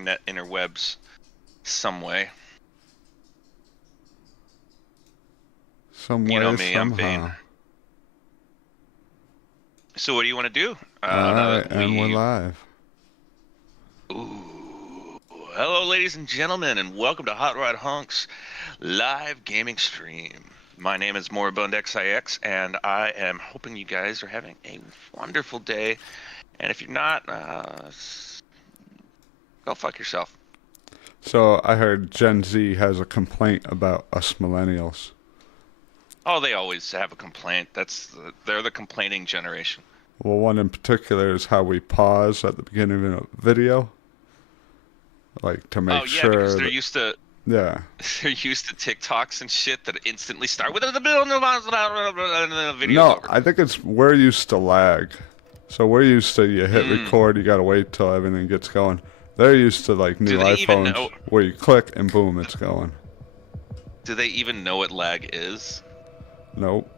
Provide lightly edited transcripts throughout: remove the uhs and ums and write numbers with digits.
internet interwebs some way. Some You way, know me, I'm vain. somehow. So what do you want to do? Alright, and we're live. Ooh. Hello, ladies and gentlemen, and welcome to Hot Rod Hunk's live gaming stream. My name is Mori XIX, and I am hoping you guys are having a wonderful day. And if you're not, go fuck yourself. So I heard Gen Z has a complaint about us millennials. Oh, they always have a complaint. They're the complaining generation. Well, one in particular is how we pause at the beginning of a video. Like, to make sure because they're that, used to yeah. they're used to TikToks and shit that instantly start with the video video's No, over. I think we're used to lag. So we're used to, you hit record, you gotta wait till everything gets going. They're used to, like, new iPhones where you click and boom, it's going. Do they even know what lag is? Nope.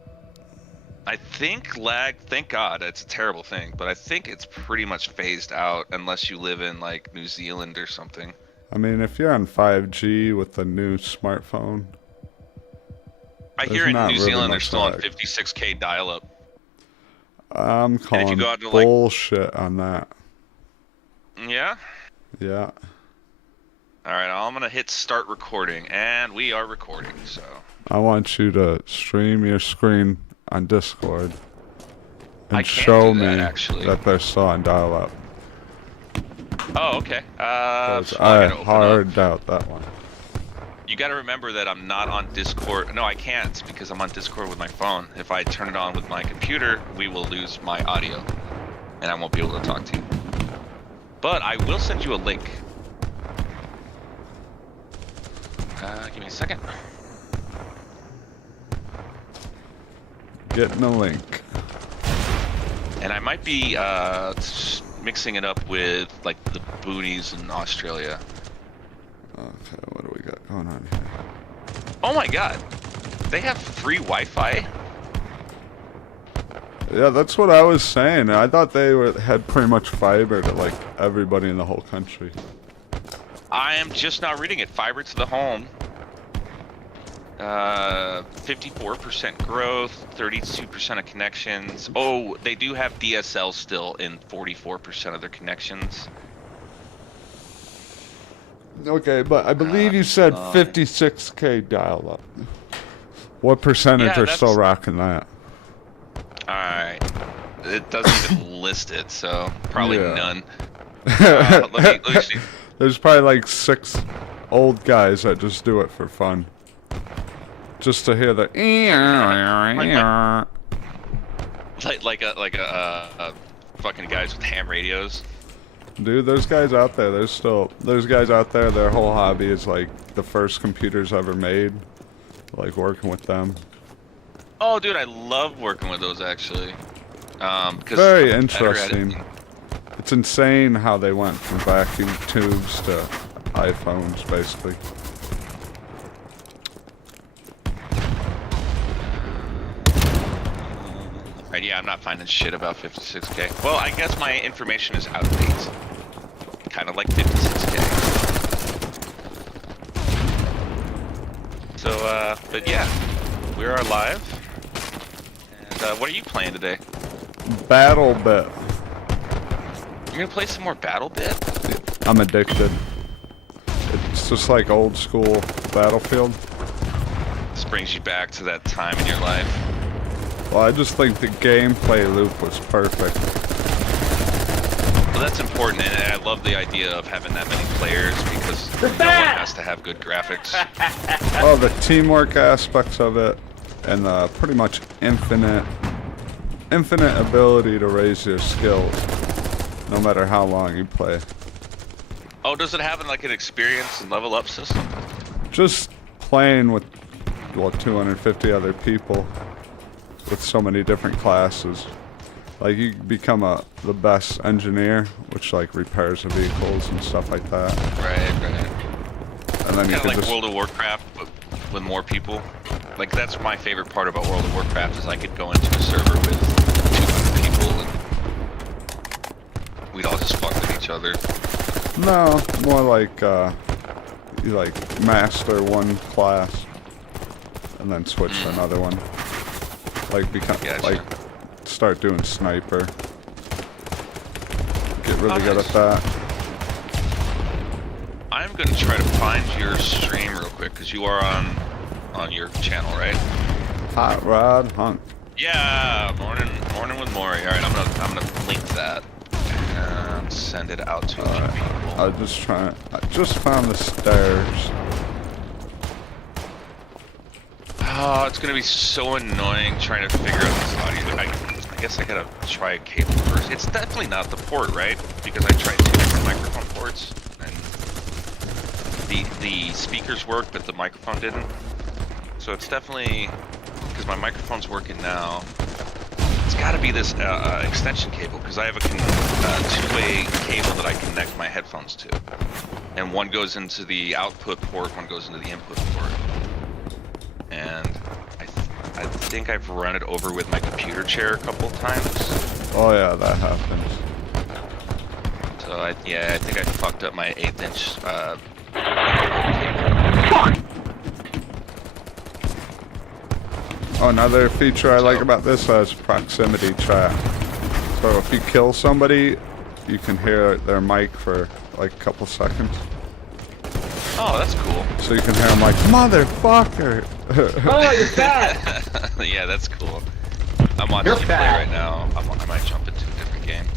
I think lag, thank God, it's a terrible thing, but I think it's pretty much phased out unless you live in, like, New Zealand or something. I mean, if you're on 5G with a new smartphone, I hear in New Zealand they're still on lag. 56K dial-up. I'm calling to, bullshit on that. Yeah? Yeah. Alright, I'm gonna hit start recording, and we are recording, so... I want you to stream your screen on Discord and show me actually. that they're still on dial-up. Oh, okay. I hard doubt that one. You gotta remember that I'm not on Discord. No, I can't, because I'm on Discord with my phone. If I turn it on with my computer, we will lose my audio, and I won't be able to talk to you. But I will send you a link. Give me a second. Getting a link. And I might be mixing it up with, like, the boonies in Australia. Okay, what do we got going on here? Oh my god! They have free Wi-Fi? Yeah, that's what I was saying. I thought they had pretty much fiber to, like, everybody in the whole country. I am just not reading it. Fiber to the home. 54% growth, 32% of connections. Oh, they do have DSL still in 44% of their connections. Okay, but I believe you said 56K dial-up. What percentage are still rocking that? Alright. It doesn't even list it, so probably none. Let me see. There's probably like 6 old guys that just do it for fun. Just to hear the like a fucking guys with ham radios. Dude, there's guys out there. There's guys out there. Their whole hobby is like the first computers ever made. Like working with them. Oh, dude, I love working with those actually. Because very interesting. It's insane how they went from vacuum tubes to iPhones, basically. Right, yeah, I'm not finding shit about 56K. Well, I guess my information is out of date. Kind of like 56K. So, but yeah, we are live. And what are you playing today? Battle Bit. You're gonna play some more Battle Bit? I'm addicted. It's just like old school Battlefield. This brings you back to that time in your life. Well, I just think the gameplay loop was perfect. Well, that's important, and I love the idea of having that many players because no one has to have good graphics. Oh, the teamwork aspects of it, and the pretty much infinite ability to raise your skills, no matter how long you play. Oh, does it have like an experience and level up system? Just playing with, well, 250 other people with so many different classes. Like, you become the best engineer, which, like, repairs the vehicles and stuff like that. Right. And then you can like World of Warcraft, but with more people. Like, that's my favorite part about World of Warcraft, is I could go into a server with 200 people, and we'd all just fuck with each other. No, more like you like master one class and then switch to another one. Like become like start doing sniper. Get really good at that. I'm gonna try to find your stream real quick because you are on your channel, right? Hot Rod Hunt. Yeah, morning with Mori. All right, I'm gonna link that and send it out to a few people. I was just trying. I just found the stairs. Oh, it's gonna be so annoying trying to figure out this audio. I guess I gotta try a cable first. It's definitely not the port, right? Because I tried 2 different microphone ports, and the speakers worked, but the microphone didn't. So it's definitely because my microphone's working now. It's got to be this extension cable because I have a 2-way cable that I connect my headphones to, and one goes into the output port, one goes into the input port. And I think I've run it over with my computer chair a couple of times. Oh yeah, that happens. So I think I fucked up my 1/8" cable. Oh, another feature I like about this is proximity chat. So if you kill somebody, you can hear their mic for like a couple seconds. Oh, that's cool. So you can hear them like, motherfucker! Oh, you're fat! Yeah, that's cool. I'm watching you play right now. I might jump into a different game.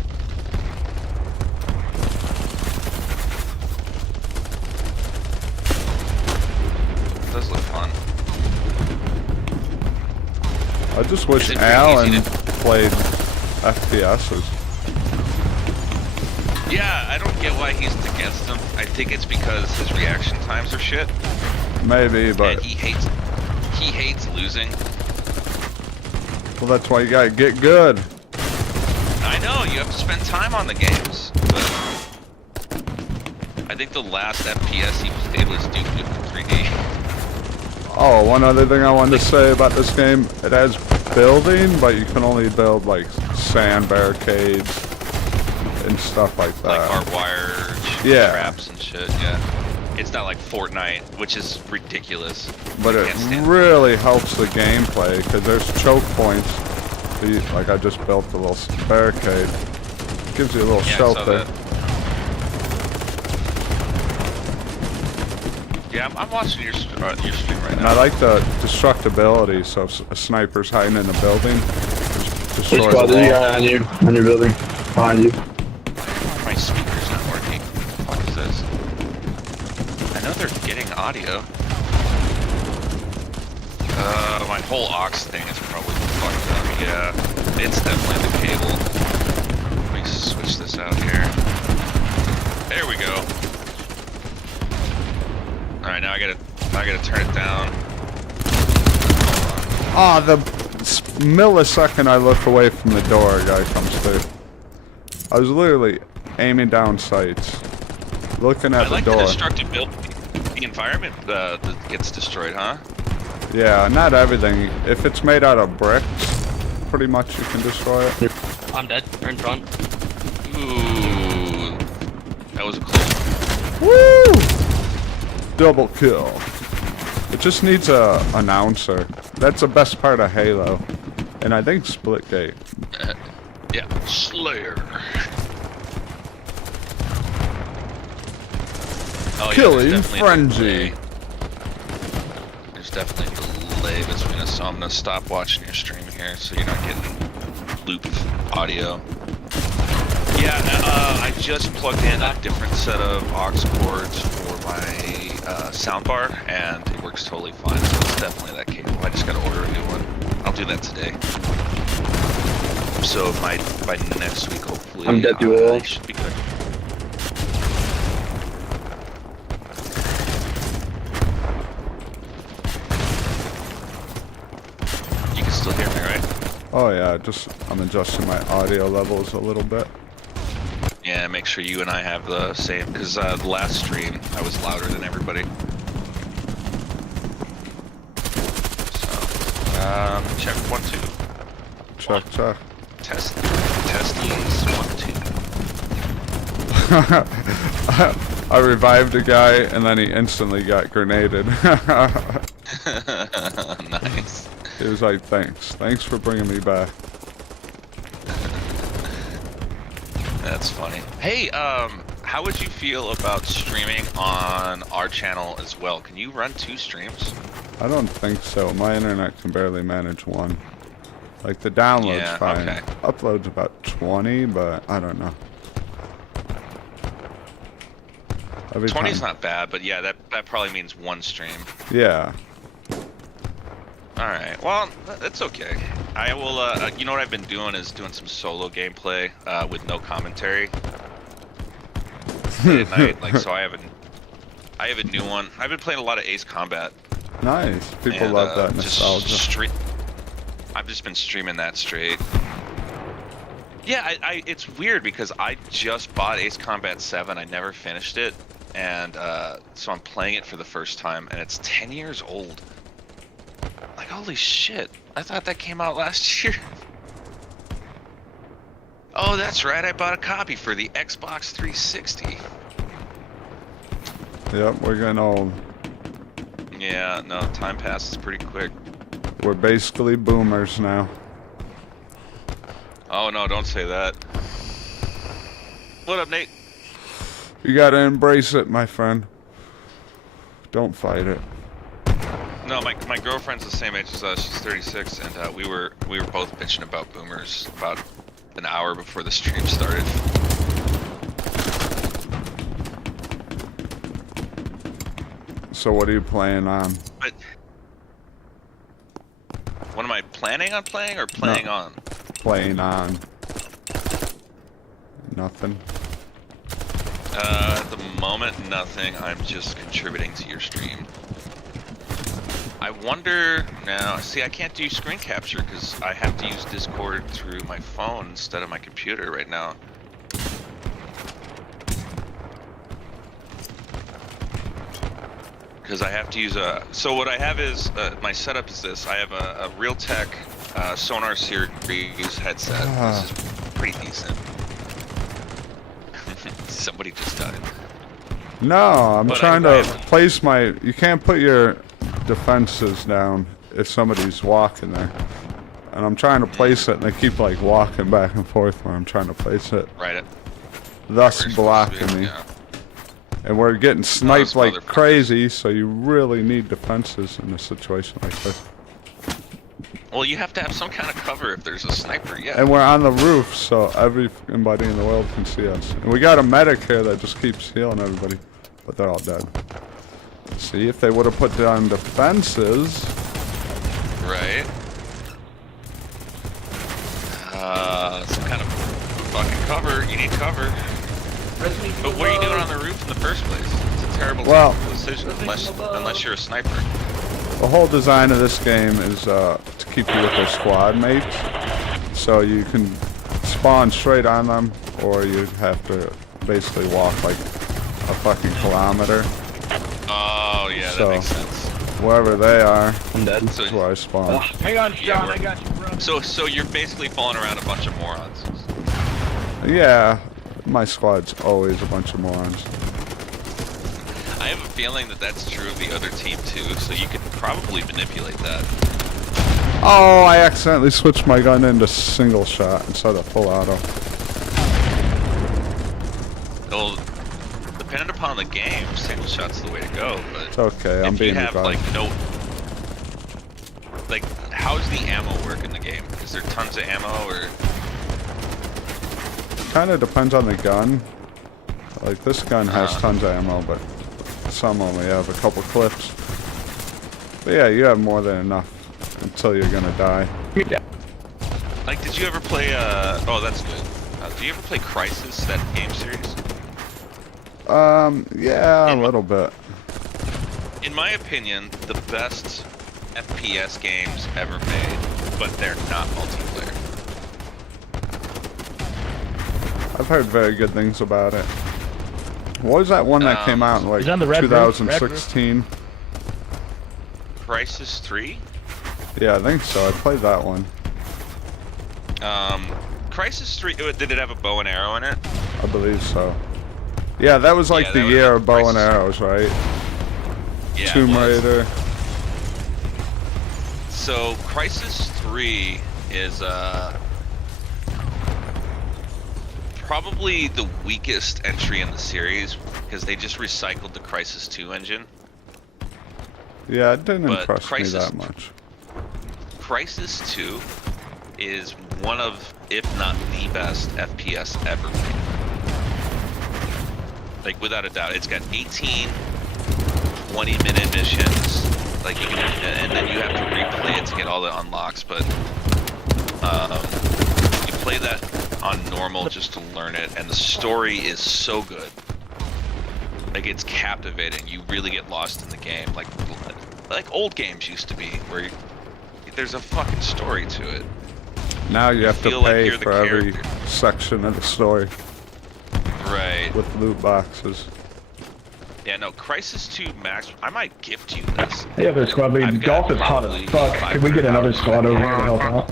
It does look fun. I just wish Alan played FPSs. Yeah, I don't get why he's against them. I think it's because his reaction times are shit. Maybe, but And he hates losing. well, that's why you gotta get good. I know, you have to spend time on the games. But I think the last FPS he played was Duke Nukem 3D. Oh, one other thing I wanted to say about this game, it has building, but you can only build like sand barricades and stuff like that. Like barbed wire, traps and shit, yeah. It's not like Fortnite, which is ridiculous. But it really helps the gameplay, because there's choke points. Like I just built a little barricade. Gives you a little shelter. Yeah, I'm watching your stream right now. And I like the destructibility, so if a sniper's hiding in a building, Which squad do you got on your building? Behind you. My speaker's not working. What the fuck is this? I know they're getting audio. My whole aux thing is probably fucked up. Yeah, it's definitely the cable. Let me switch this out here. There we go. All right, now I gotta turn it down. Ah, the millisecond I look away from the door, a guy comes through. I was literally aiming down sights, looking at the door. I like the destructibility. The environment that gets destroyed, huh? Yeah, not everything. If it's made out of bricks, pretty much you can destroy it. I'm dead. You're in front. Ooh, that was a close. Woo! Double kill. It just needs a announcer. That's the best part of Halo. And I think Splitgate. Yeah, Slayer. Oh, Killing yeah, Frenzy. There's definitely a delay between us, so I'm gonna stop watching your stream here so you're not getting looped audio. Yeah, I just plugged in a different set of aux cords for my soundbar, and it works totally fine. So it's definitely that cable. I just gotta order a new one. I'll do that today. So by next week, hopefully, I'm dead to all. should be good. You can still hear me, right? Oh yeah, I'm adjusting my audio levels a little bit. Yeah, make sure you and I have the same, because the last stream, I was louder than everybody. So, check 1, 2. Check. Testies 1, 2. I revived a guy and then he instantly got grenaded. Nice. He was like, thanks for bringing me back. That's funny. Hey, how would you feel about streaming on our channel as well? Can you run 2 streams? I don't think so. My internet can barely manage 1. Like the download's Yeah, fine. okay. Upload's about 20, but I don't know. Every 20's time. not bad, but yeah, that probably means 1 stream. Yeah. Alright, well, that's okay. I will, you know what I've been doing is doing some solo gameplay, with no commentary. Late at night, like, so I have a new one. I've been playing a lot of Ace Combat. Nice. People and, love that nostalgia. I've just been streaming that straight. Yeah, it's weird because I just bought Ace Combat 7. I never finished it, and so I'm playing it for the first time, and it's 10 years old. Like, holy shit! I thought that came out last year. Oh, that's right. I bought a copy for the Xbox 360. Yep, we're getting old. Yeah, no, time passes pretty quick. We're basically boomers now. Oh no, don't say that. What up, Nate? You gotta embrace it, my friend. Don't fight it. No, my girlfriend's the same age as us. She's 36, and we were both bitching about boomers about an hour before the stream started. So what are you playing on? But what am I planning on playing or playing on? Playing on. Nothing. At the moment, nothing. I'm just contributing to your stream. I wonder now. See, I can't do screen capture because I have to use Discord through my phone instead of my computer right now. Because I have to use a. So what I have is my setup is this. I have a Realtek Sonar Series headset. This is pretty decent. Somebody just died. No, I'm But trying I to place my... You can't put your defenses down if somebody's walking there. And I'm trying to place it, and they keep, like, walking back and forth where I'm trying to place it. Right. Thus Where you're supposed to blocking be, me. yeah. And we're getting sniped those like motherfuckers. crazy, so you really need defenses in a situation like this. Well, you have to have some kind of cover if there's a sniper, yeah. And we're on the roof, so everybody in the world can see us. And we got a medic here that just keeps healing everybody, but they're all dead. See, if they would have put down defenses... Right. Some kind of fucking cover. You need cover. But what are you doing on the roof in the first place? It's a terrible decision unless you're a sniper. The whole design of this game is to keep you with your squad mates. So you can spawn straight on them, or you have to basically walk like a fucking kilometer. Oh, yeah, So, that makes sense. Wherever they are, I'm dead. that's where I spawn. Hang on, John, I got you, bro. So you're basically falling around a bunch of morons. Yeah, my squad's always a bunch of morons. I have a feeling that that's true of the other team too, so you could probably manipulate that. Oh, I accidentally switched my gun into single shot instead of full auto. Well, depending upon the game, single shot's the way to go, but It's okay, I'm if being you have revived. like no... Like, how's the ammo work in the game? Is there tons of ammo, or... Kind of depends on the gun. Like, this gun has tons of ammo, but some only have a couple clips. But yeah, you have more than enough until you're gonna die. Like, did you ever play, oh, that's good. Did you ever play Crysis, that game series? Yeah, a little bit. In my opinion, the best FPS games ever made, but they're not multiplayer. I've heard very good things about it. What was that one that came out in like Is it on the red roof? 2016? Crysis 3? Yeah, I think so. I played that one. Crysis 3, did it have a bow and arrow in it? I believe so. Yeah, that was like Yeah, the that would've year been of bow and Crisis. arrows, right? Yeah, it Tomb was. Raider. So Crisis 3 is probably the weakest entry in the series because they just recycled the Crisis 2 engine. Yeah, it didn't But impress me that much. Crisis 2 is one of, if not the best FPS ever made. Like, without a doubt, it's got 18 20-minute missions, like, and then you have to replay it to get all the unlocks, but you play that on normal just to learn it, and the story is so good. Like, it's captivating. You really get lost in the game, like old games used to be, where there's a fucking story to it. Now you have to feel like pay you're the for every character. section of the story Right. with loot boxes. Yeah, no, Crisis 2 Max, I might gift you this. Yeah, but squad lead. I've got Golf is hot probably as fuck. Could we get 500 another hours squad in over that here to help out?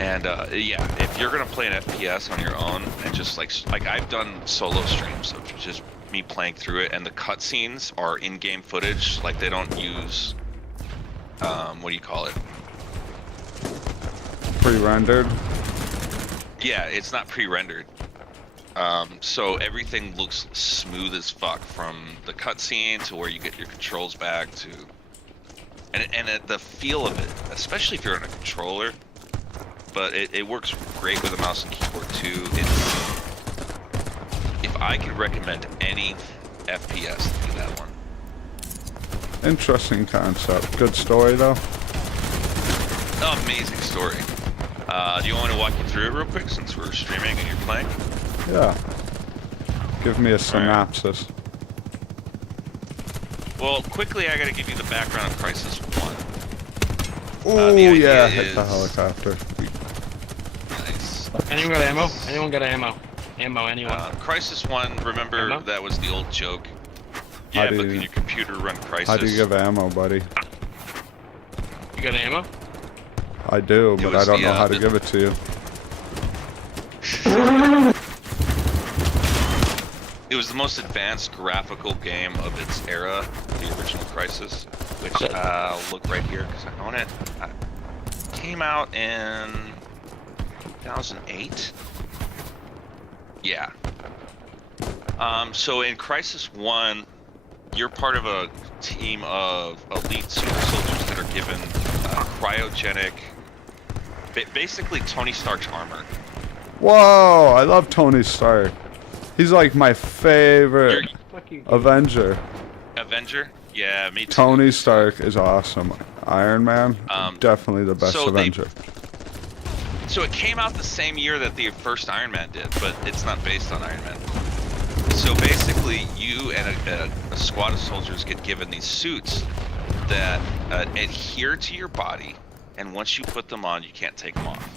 And yeah, if you're gonna play an FPS on your own and just like I've done solo streams of just me playing through it, and the cutscenes are in-game footage, like they don't use what do you call it? Pre-rendered. Yeah, it's not pre-rendered. So everything looks smooth as fuck, from the cutscene to where you get your controls back to, and the feel of it, especially if you're on a controller. But it works great with a mouse and keyboard too. If I could recommend any FPS, it'd be that one. Interesting concept. Good story though. Amazing story. Do you want me to walk you through it real quick since we're streaming and you're playing? Yeah. Give me a synopsis. Well, quickly, I gotta give you the background of Crisis 1. Oh the idea yeah, hit the is- helicopter. Nice. Anyone got ammo? Anyone got ammo? Ammo, anyone? Crisis 1, remember Ammo? that was the old joke? How Yeah, do but you- can your computer run Crisis? How do you give ammo, buddy? You got ammo? I do, but I was don't the, know how to the- give it to you. It was the most advanced graphical game of its era, the original Crisis, which I'll look right here because I own it. Came out in 2008. Yeah. So in Crisis 1, you're part of a team of elite super soldiers that are given cryogenic, basically Tony Stark's armor. Whoa, I love Tony Stark. He's like my favorite Avenger. Avenger? Yeah, me too. Tony Stark is awesome. Iron Man, definitely the best so Avenger. So it came out the same year that the first Iron Man did, but it's not based on Iron Man. So basically, you and a squad of soldiers get given these suits that adhere to your body, and once you put them on, you can't take them off.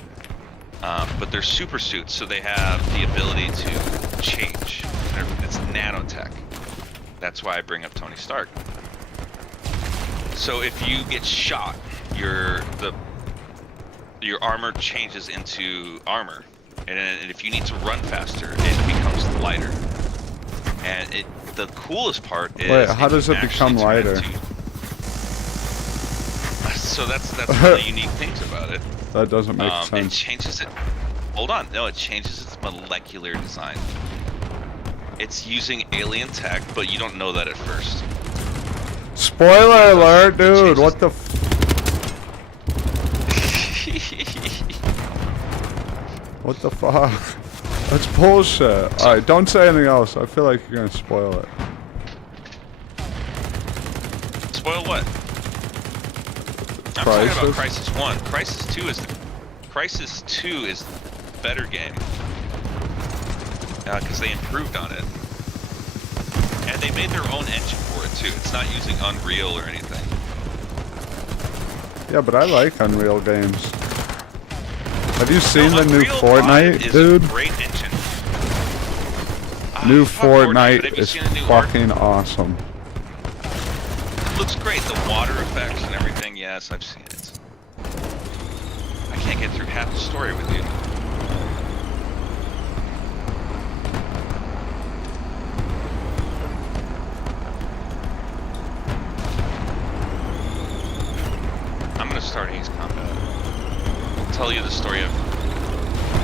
But they're super suits, so they have the ability to change. It's nanotech. That's why I bring up Tony Stark. So if you get shot, your armor changes into armor, and if you need to run faster, it becomes lighter. And the coolest part is, Wait, how does it actually become turn lighter? So that's one of the unique things about it. That doesn't make It sense. changes it. Hold on, no, it changes its molecular design. It's using alien tech, but you don't know that at first. Spoiler alert, dude! changes- What the What the fuck? That's bullshit. Alright, don't say anything else. I feel like you're gonna spoil it. Spoil what? I'm talking about Crisis? Crisis 1. Crisis 2 is the better game. Because they improved on it. And they made their own engine for it too. It's not using Unreal or anything. Yeah, but I like Unreal games. Have you seen No, the new Unreal 5 Fortnite, is dude? a great engine. New Fuck but Fortnite have you is seen the new art? fucking awesome. It looks great. The water effects and everything. Yes, I've seen it. I can't get through half the story with you. start Ace Combat. I'll tell you the story of...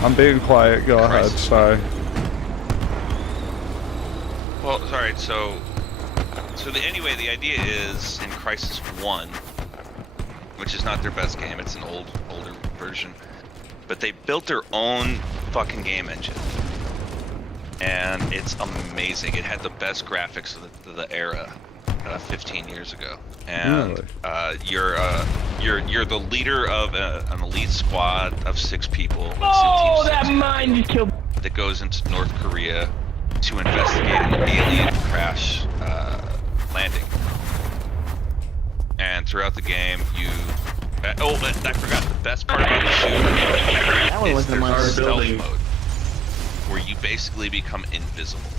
I'm being quiet. Go ahead. Crisis. Sorry. Well, alright, anyway, the idea is in Crisis 1, which is not their best game, it's an older version, but they built their own fucking game engine. And it's amazing. It had the best graphics of the era, 15 years ago. And Really? you're the leader of an elite squad of 6 people. Oh, that mine just killed. That goes into North Korea to investigate an alien crash landing. And throughout the game, you... I forgot the best part about the shoot is there's a stealth mode where you basically become invisible.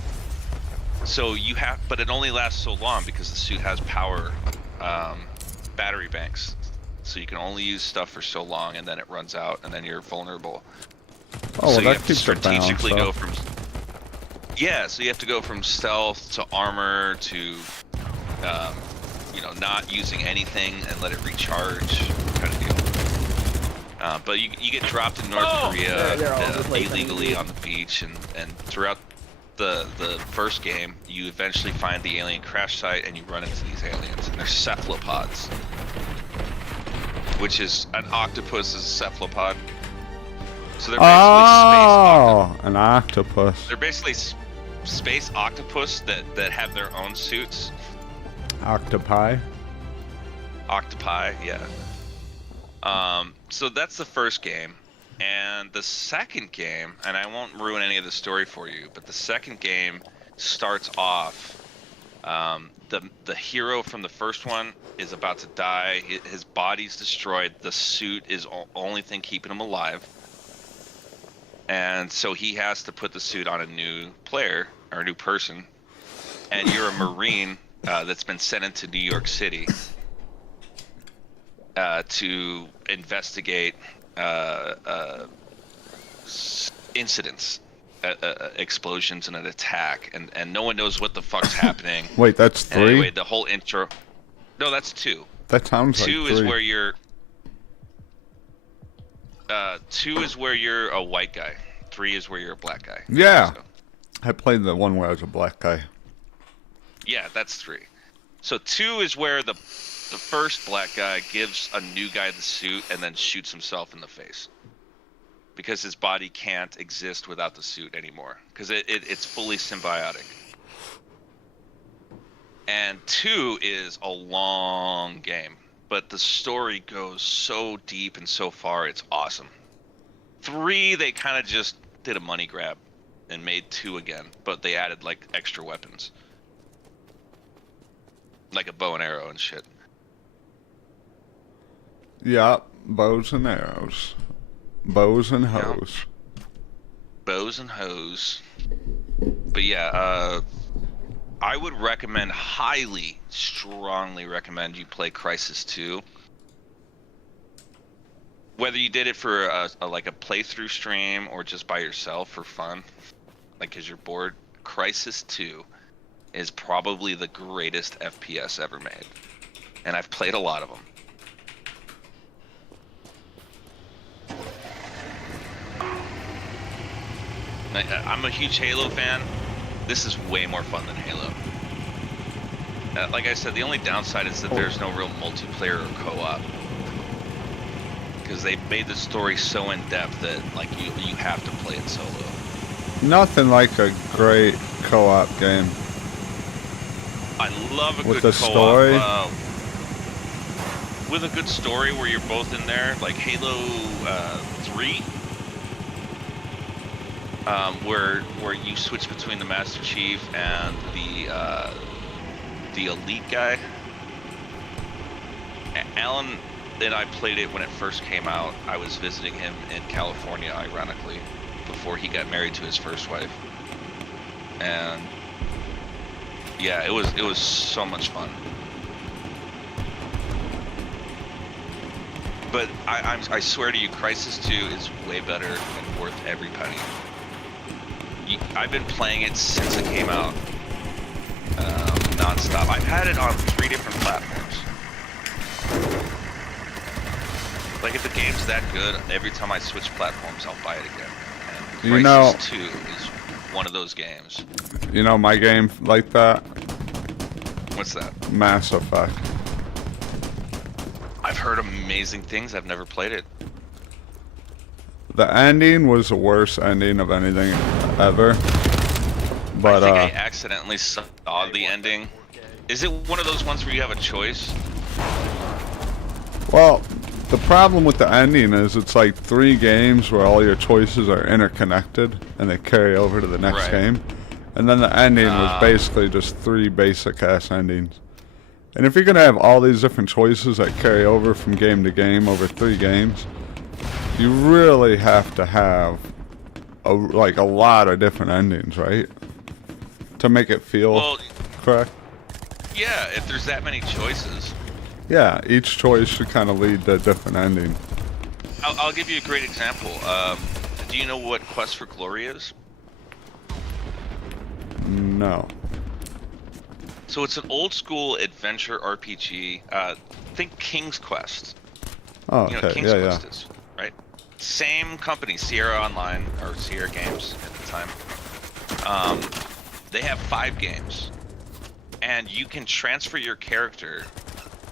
So you have, but it only lasts so long because the suit has power battery banks. So you can only use stuff for so long, and then it runs out, and then you're vulnerable. Oh, well, so you that have to keeps it strategically balanced, go from... Yeah, so you have to go from stealth to armor to, you know, not using anything and let it recharge, kind of deal. But you get dropped in North Korea illegally on the beach, and throughout the first game, you eventually find the alien crash site, and you run into these aliens, and they're cephalopods, which is an octopus is a cephalopod. So they're basically an octopus. They're basically space octopus that have their own suits. Octopi. Octopi, yeah. So that's the first game. And the second game, and I won't ruin any of the story for you, but the second game starts off, the hero from the first one is about to die, his body's destroyed, the suit is the only thing keeping him alive. And so he has to put the suit on a new player, or a new person, and you're a Marine that's been sent into New York City to investigate incidents, explosions and an attack, and no one knows what the fuck's happening. Wait, that's 3? And anyway, the whole intro... No, that's 2. That sounds like 2 3. is where you're... 2 is where you're a white guy. 3 is where you're a black guy. Yeah. So, I played the one where I was a black guy. yeah, that's 3. So 2 is where the first black guy gives a new guy the suit and then shoots himself in the face. Because his body can't exist without the suit anymore. Because it's fully symbiotic. And 2 is a long game. But the story goes so deep and so far, it's awesome. 3, they kind of just did a money grab and made 2 again. But they added, like, extra weapons. Like a bow and arrow and shit. Yeah, bows and arrows. Bows and hoes. Bows and hoes. But yeah, I would recommend, highly, strongly recommend you play Crisis 2. Whether you did it for like a playthrough stream or just by yourself for fun, like because you're bored, Crisis 2 is probably the greatest FPS ever made. And I've played a lot of them. I'm a huge Halo fan. This is way more fun than Halo. Like I said, the only downside is that there's no real multiplayer or co-op. Because they made the story so in-depth that like you have to play it solo. Nothing like a great co-op game. I love a With good the co-op. story? With a good story where you're both in there, like Halo 3. Where you switch between the Master Chief and the elite guy. Alan and I played it when it first came out. I was visiting him in California, ironically, before he got married to his first wife. And yeah, it was so much fun. But I swear to you, Crisis 2 is way better and worth every penny. I've been playing it since it came out, non-stop. I've had it on 3 different platforms. Like if the game's that good, every time I switch platforms, I'll buy it again. And You know- Crysis 2 is one of those games. You know my game like that? What's that? Mass Effect. I've heard amazing things. I've never played it. The ending was the worst ending of anything ever. But I think I accidentally saw the ending. Is it one of those ones where you have a choice? well, the problem with the ending is it's like 3 games where all your choices are interconnected and they carry over to the next Right. game. And then the ending was basically just 3 basic ass endings. And if you're gonna have all these different choices that carry over from game to game over 3 games, you really have to have a lot of different endings, right? To make it feel Well, correct. yeah, if there's that many choices. Yeah, each choice should kind of lead to a different ending. I'll give you a great example. Do you know what Quest for Glory is? No. So it's an old school adventure RPG. Think King's Quest. Oh, You know what okay. King's Yeah, Quest yeah. is, right? Same company, Sierra Online, or Sierra Games at the time. They have 5 games. And you can transfer your character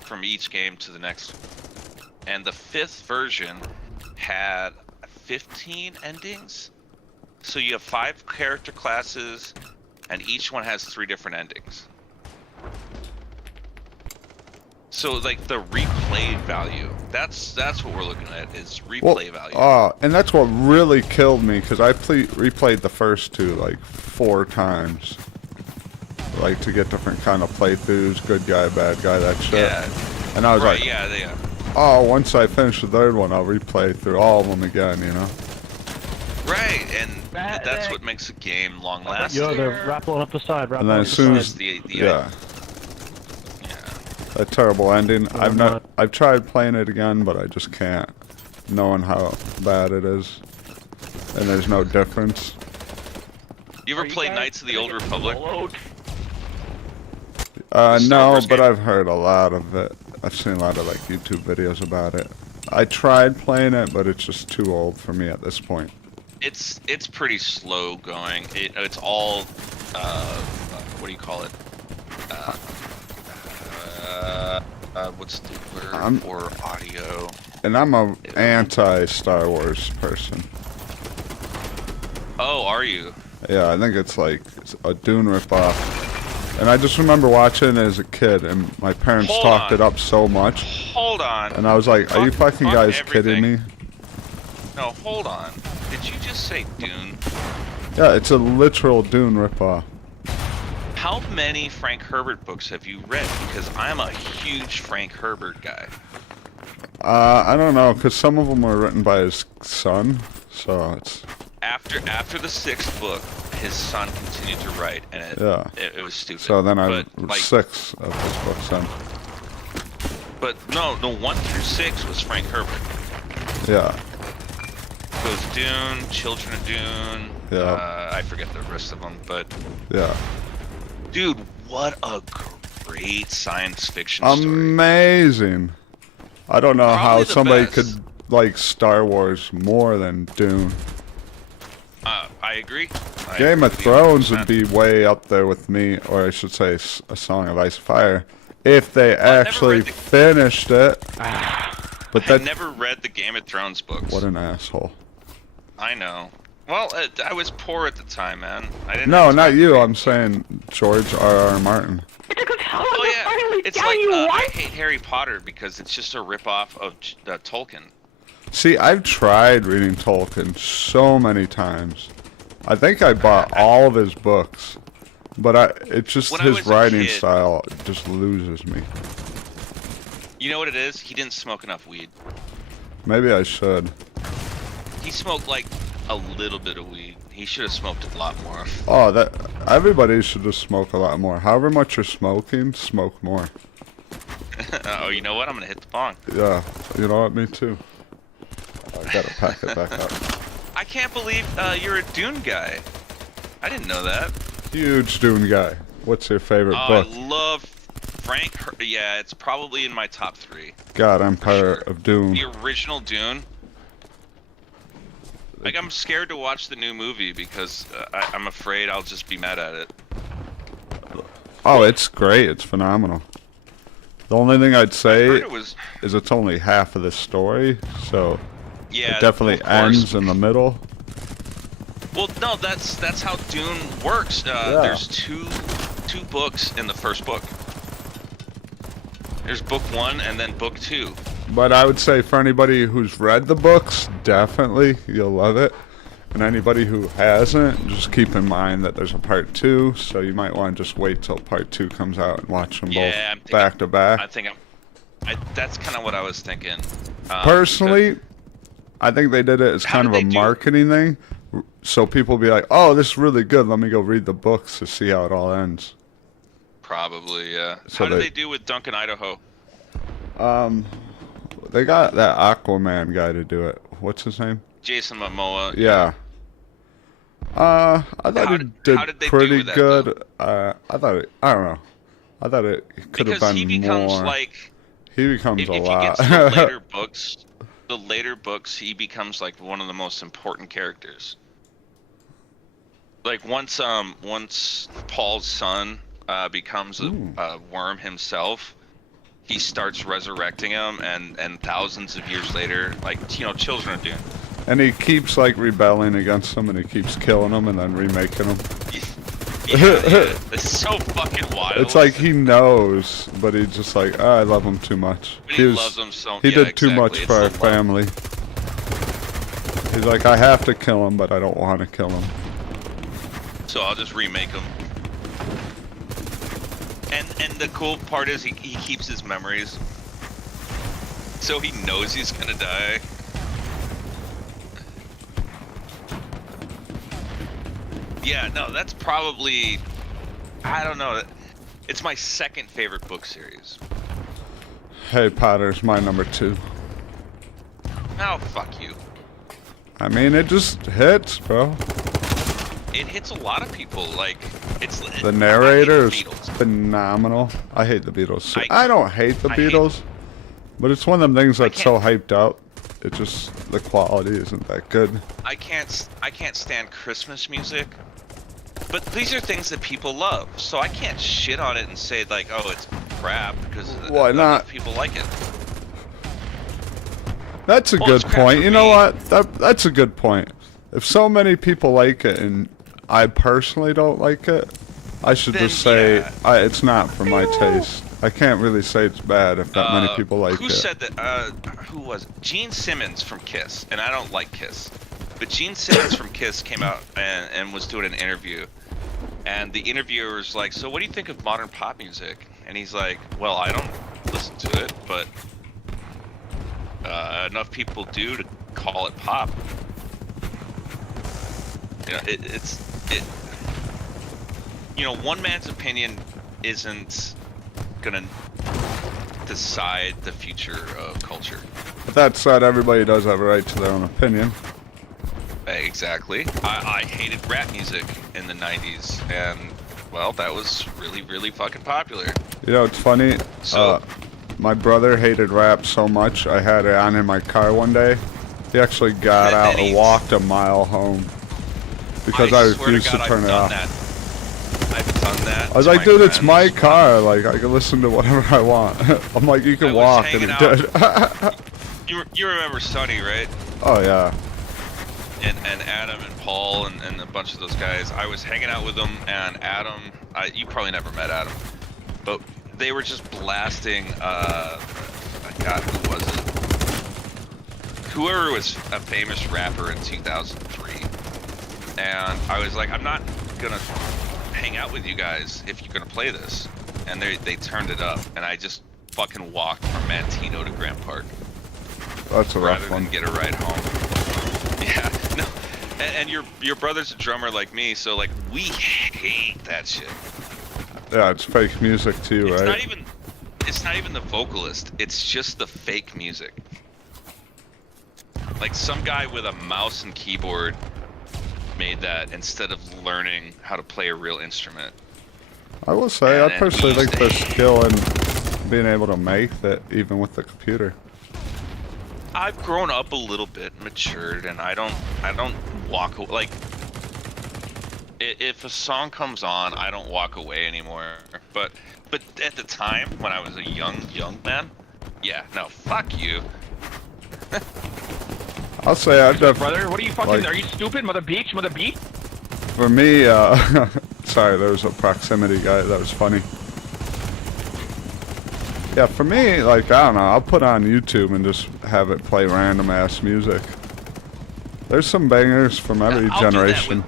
from each game to the next. And the 5th version had 15 endings. So you have 5 character classes, and each one has 3 different endings. So like the replay value, that's what we're looking at, is replay value. And that's what really killed me because I replayed the first 2 like 4 times, like to get different kind of playthroughs, good guy, bad guy, that shit. Yeah. And I was Right, like, yeah, they oh, once I finish the 3rd one, I'll replay through all of them again, you know? right, and that's what makes a game long lasting. Yo, they're rappelling up the side. And then Rappelling up as the soon side. as The yeah, yeah. that terrible ending. I'm not- I've tried playing it again, but I just can't, knowing how bad it is, and there's no difference. You ever played Knights of the Old Republic? Star No, Wars but game. I've heard a lot of it. I've seen a lot of like YouTube videos about it. I tried playing it, but it's just too old for me at this point. It's pretty slow going. It's all what do you call it? What's the word for audio? And I'm a anti-Star Wars person. Oh, are you? Yeah, I think it's like a Dune ripoff. And I just remember watching it as a kid, and my parents Hold talked on. it up so much. Hold on. And I was like, are you fucking Fuck guys everything. kidding me? No, hold on. Did you just say Dune? Yeah, it's a literal Dune ripoff. How many Frank Herbert books have you read? Because I'm a huge Frank Herbert guy. I don't know, because some of them were written by his son, so it's... After the 6th book, his son continued to write, and it was stupid. So then I but, like, 6 of his books then. But no, 1 through 6 was Frank Herbert. Yeah. It was Dune, Children of Dune. Yeah. I forget the rest of them, but Yeah. dude, what a great science fiction story. Amazing. I don't know Probably how the somebody best. could like Star Wars more than Dune. I agree. I Game of agree Thrones would 100%. be way up there with me, or I should say A Song of Ice and Fire, if they actually read the- finished it. But I that... never read the Game of Thrones books. What an asshole. I know. Well, I was poor at the time, man. I didn't. No, have not time you. to read. I'm saying George R.R. Martin. Oh yeah, it's like I hate Harry Potter because it's just a ripoff of Tolkien. See, I've tried reading Tolkien so many times. I think I bought all of his books, but it's just When I his was a writing kid- style just loses me. You know what it is? He didn't smoke enough weed. Maybe I should. He smoked like a little bit of weed. He should have smoked a lot more. Oh, that everybody should just smoke a lot more. However much you're smoking, smoke more. Oh, you know what? I'm gonna hit the bong. Yeah, you know what? Me too. I gotta pack it back up. I can't believe you're a Dune guy. I didn't know that. Huge Dune guy. What's your favorite Oh, book? I love Yeah, it's probably in my top 3. God, Empire Sure. of Doom. The original Dune. Like, I'm scared to watch the new movie because I'm afraid I'll just be mad at it. Oh, it's great. It's phenomenal. The only thing I'd say is it's only half of the story, so yeah, it definitely ends in the middle. Well, no, that's how Dune works. Yeah. There's two books in the first book. There's book 1 and then book 2. But I would say for anybody who's read the books, definitely you'll love it. And anybody who hasn't, just keep in mind that there's a part 2, so you might want to just wait till part 2 comes out and watch them both back to back. That's kind of what I was thinking. Personally, I think they did it as kind of a marketing thing, so people be like, "Oh, this is really good. Let me go read the books to see how it all ends." Probably, yeah. So how did they do with Duncan, Idaho? They got that Aquaman guy to do it. What's his name? Jason Momoa. Yeah. I thought he did pretty good. I don't know. I thought it could have been more. Because he becomes like... He becomes a lot. If you get to the later books, he becomes like one of the most important characters. Like once Paul's son becomes a worm himself, he starts resurrecting him, and thousands of years later, like, you know, children are doomed. And he keeps like rebelling against them, and he keeps killing them, and then remaking them. Yeah, it's so fucking wild. It's like he knows, but he's just like, oh, I love him too much. But he loves them so much. He did too much for our family. He's like, I have to kill him, but I don't want to kill him. So I'll just remake him. And the cool part is he keeps his memories. So he knows he's gonna die. Yeah, no, that's probably, I don't know, it's my second favorite book series. Harry Potter's my number 2. Oh, fuck you. I mean, it just hits, bro. It hits a lot of people, like, it's... The narrator is phenomenal. I hate the Beatles. I don't hate the Beatles, but it's one of them things that's so hyped up. It just, the quality isn't that good. I can't stand Christmas music. But these are things that people love, so I can't shit on it and say like, oh, it's crap, because why not? People like it. That's a good point. You know what? That's a good point. If so many people like it and I personally don't like it, I should just say it's not for my taste. I can't really say it's bad if that many people like it. Who said that? Who was it? Gene Simmons from Kiss, and I don't like Kiss. But Gene Simmons from Kiss came out and was doing an interview. And the interviewer was like, so what do you think of modern pop music? And he's like, well, I don't listen to it, but enough people do to call it pop. You know, you know, one man's opinion isn't gonna decide the future of culture. With that said, everybody does have a right to their own opinion. Exactly. I hated rap music in the 90s, and, well, that was really, really fucking popular. You know, it's funny. So, my brother hated rap so much, I had it on in my car one day. He actually got out and walked a mile home because I refused to turn it off. I've done that. I was like, dude, it's my car. Like, I can listen to whatever I want. I'm like, you can walk, and he did. You remember Sonny, right? Oh, yeah. And Adam and Paul and a bunch of those guys. I was hanging out with them, and Adam, you probably never met Adam, but they were just blasting, God, who was it? Whoever was a famous rapper in 2003. And I was like, I'm not gonna hang out with you guys if you're gonna play this. And they turned it up, and I just fucking walked from Mantino to Grant Park. That's a rough one. Rather than get a ride home. Yeah, no, and your brother's a drummer like me, so like we hate that shit. Yeah, it's fake music too, right? It's not even the vocalist. It's just the fake music. Like some guy with a mouse and keyboard made that instead of learning how to play a real instrument. I will say, And I then personally we think there's skill in being able to make that even with the computer. I've grown up a little bit, matured, and I don't walk like. If a song comes on, I don't walk away anymore. But at the time when I was a young man, yeah, no, fuck you. I'll say I def Brother, what are you fucking? like- Are you stupid, mother beach, mother beat? For me, sorry, there was a proximity guy that was funny. Yeah, for me, like, I don't know, I'll put on YouTube and just have it play random ass music. There's some bangers from every I'll do that generation.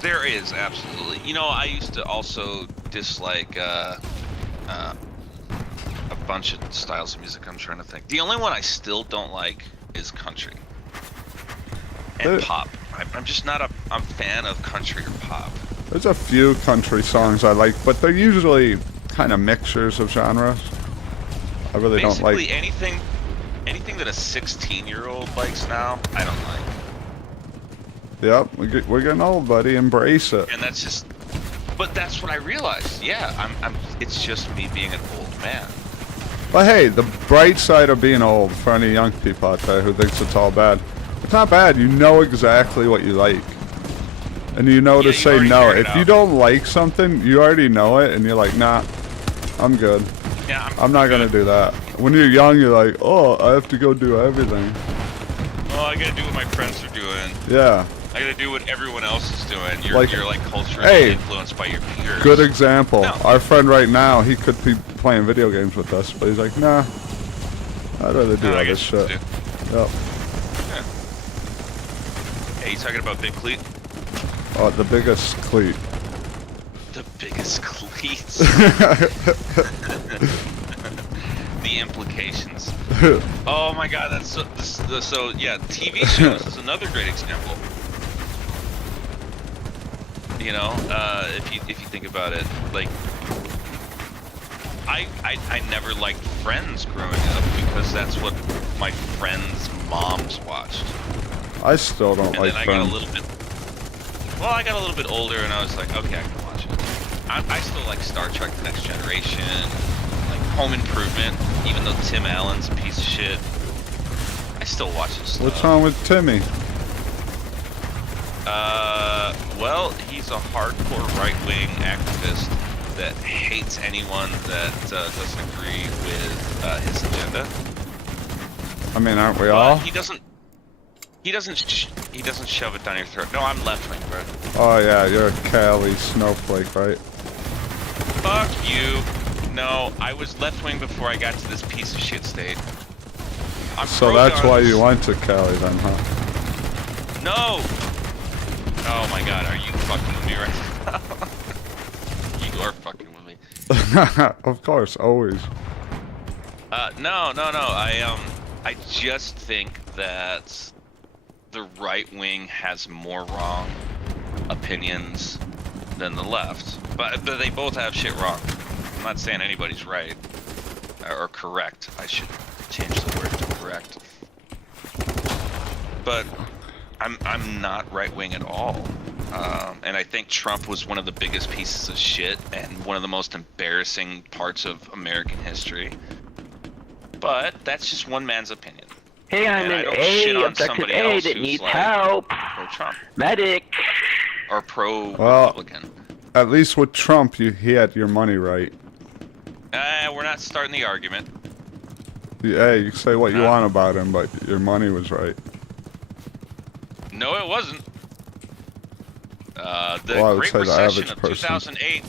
There is, absolutely. You know, I used to also dislike a bunch of styles of music. I'm trying to think. The only one I still don't like is country and pop. I'm just not a fan of country or pop. There's a few country songs I like, but they're usually kind of mixtures of genres. I really don't like. Basically anything that a 16-year-old likes now, I don't like. Yep, we're getting old, buddy. Embrace it. And that's just, but that's what I realized. Yeah, it's just me being an old man. But hey, the bright side of being old for any young people out there who thinks it's all bad, it's not bad. You know exactly what you like, and you know to say no. If you don't like something, you already know it, and you're like, nah, I'm good. Yeah, I'm not gonna do that. When you're young, you're like, oh, I have to go do everything. Oh, I gotta do what my friends are doing. Yeah. I gotta do what everyone else is doing. You're like culturally influenced by your peers. Good example. No. Our friend right now, he could be playing video games with us, but he's like, nah, I'd rather do other shit. Yep. Yeah. Hey, you talking about Big Cleat? Oh, the biggest cleat. The biggest cleats. The implications. Oh my god, that's so yeah, TV shows is another great example. You know, if you think about it, like I never liked Friends growing up because that's what my friends' moms watched. I still don't like And then Friends. I got a little bit older and I was like, okay, I can watch it. I still like Star Trek: The Next Generation, like Home Improvement, even though Tim Allen's a piece of shit. I still watch his stuff. What's wrong with Timmy? Well, he's a hardcore right-wing activist that hates anyone that doesn't agree with his agenda. I mean, aren't we But all? he doesn't shove it down your throat. No, I'm left-wing, bro. Oh yeah, you're a Cali snowflake, right? Fuck you. No, I was left-wing before I got to this piece of shit state. I'm So that's why pro-guns. you went to Cali then, huh? No! Oh my god, are you fucking with me right now? You are fucking with me. Of course, always. No. I just think that the right wing has more wrong opinions than the left. But they both have shit wrong. I'm not saying anybody's right. Or correct. I should change the word to correct. But I'm not right wing at all. And I think Trump was one of the biggest pieces of shit and one of the most embarrassing parts of American history. But that's just one man's opinion. Hey, I'm And I in don't shit A, on objective somebody A else that who's needs like help. pro-Trump Medic. or pro-Republican. At least with Trump, he had your money right. We're not starting the argument. Hey, you can say what you want about him, but your money was right. No, it wasn't. The Well, I would Great say the Recession average of person. 2008.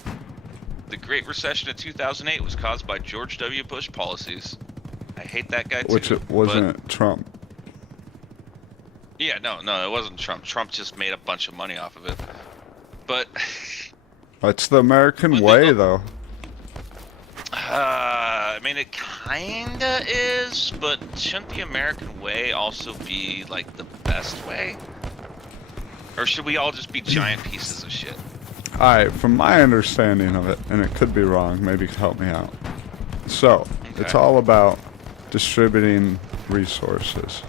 The Great Recession of 2008 was caused by George W. Bush policies. I hate that guy too. Which it wasn't Trump. Yeah, no, it wasn't Trump. Trump just made a bunch of money off of it. But That's the American But way, they- though. I mean, it kinda is, but shouldn't the American way also be like the best way? Or should we all just be giant pieces of shit? Alright, from my understanding of it, and it could be wrong, maybe you can help me out. So, it's Okay. all about distributing resources.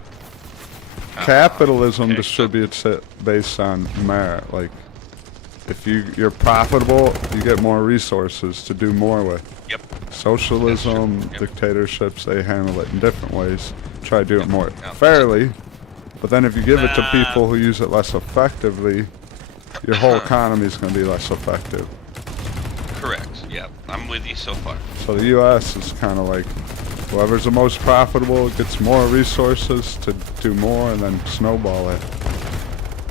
Capitalism okay, so- distributes it based on merit. Like, if you're profitable, you get more resources to do more with. Yep. Socialism, Yep. dictatorships, they handle it in different ways. Try to do it more Yeah. fairly. But then if you give it to Nah. people who use it less effectively, your whole economy is going to be less effective. Correct. Yeah, I'm with you so far. So the U.S. is kind of like whoever's the most profitable gets more resources to do more and then snowball it.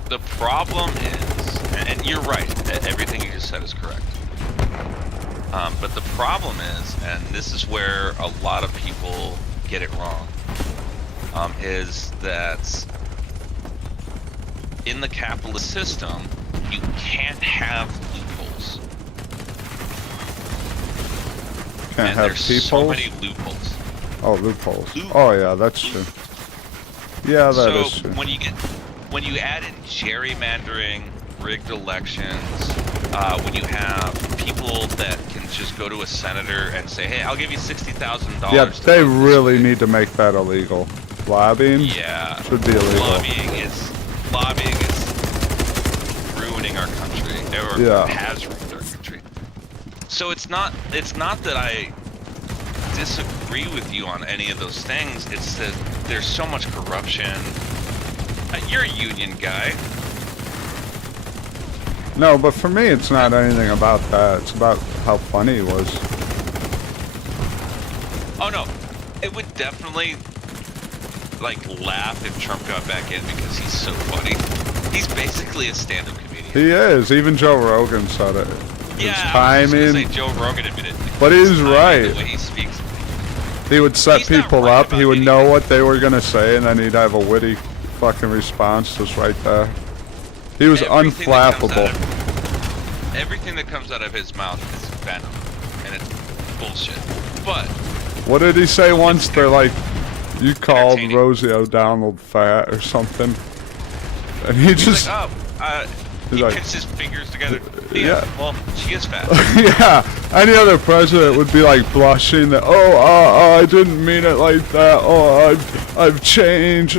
The problem is, and you're right, everything you just said is correct. But the problem is, and this is where a lot of people get it wrong, is that in the capitalist system, you can't have loopholes. Can't And have there's so peepholes? many loopholes. Oh, loopholes. Oh yeah, that's true. Yeah, that is So true. when you add in gerrymandering, rigged elections, when you have people that can just go to a senator and say, "Hey, I'll give you $60,000." Yeah, to they vote this really way." need to make that illegal. Lobbying Yeah, should be illegal. lobbying is ruining our country, or Yeah. has ruined our country. So it's not that I disagree with you on any of those things. It's that there's so much corruption. You're a union guy. No, but for me, it's not anything about that. It's about how funny it was. Oh no, it would definitely like laugh if Trump got back in because he's so funny. He's basically a stand-up comedian. He is. Even Joe Rogan said it. Yeah, His I was just timing. gonna say Joe Rogan admitted. But he's his timing, right. The way he speaks. He would set He's not people right up. He about would know anything. what they were gonna say, and then he'd have a witty fucking response just right there. He was Everything that comes unflappable. everything that comes out of his mouth is venom, and it's bullshit. But What did he say once? They're like, you called Entertaining. Rosie O'Donnell fat or something, and he he's just like, he's he like- puts his fingers together. yeah. Yeah, well, she is fat. yeah, any other president would be like blushing that, I didn't mean it like that, I've changed,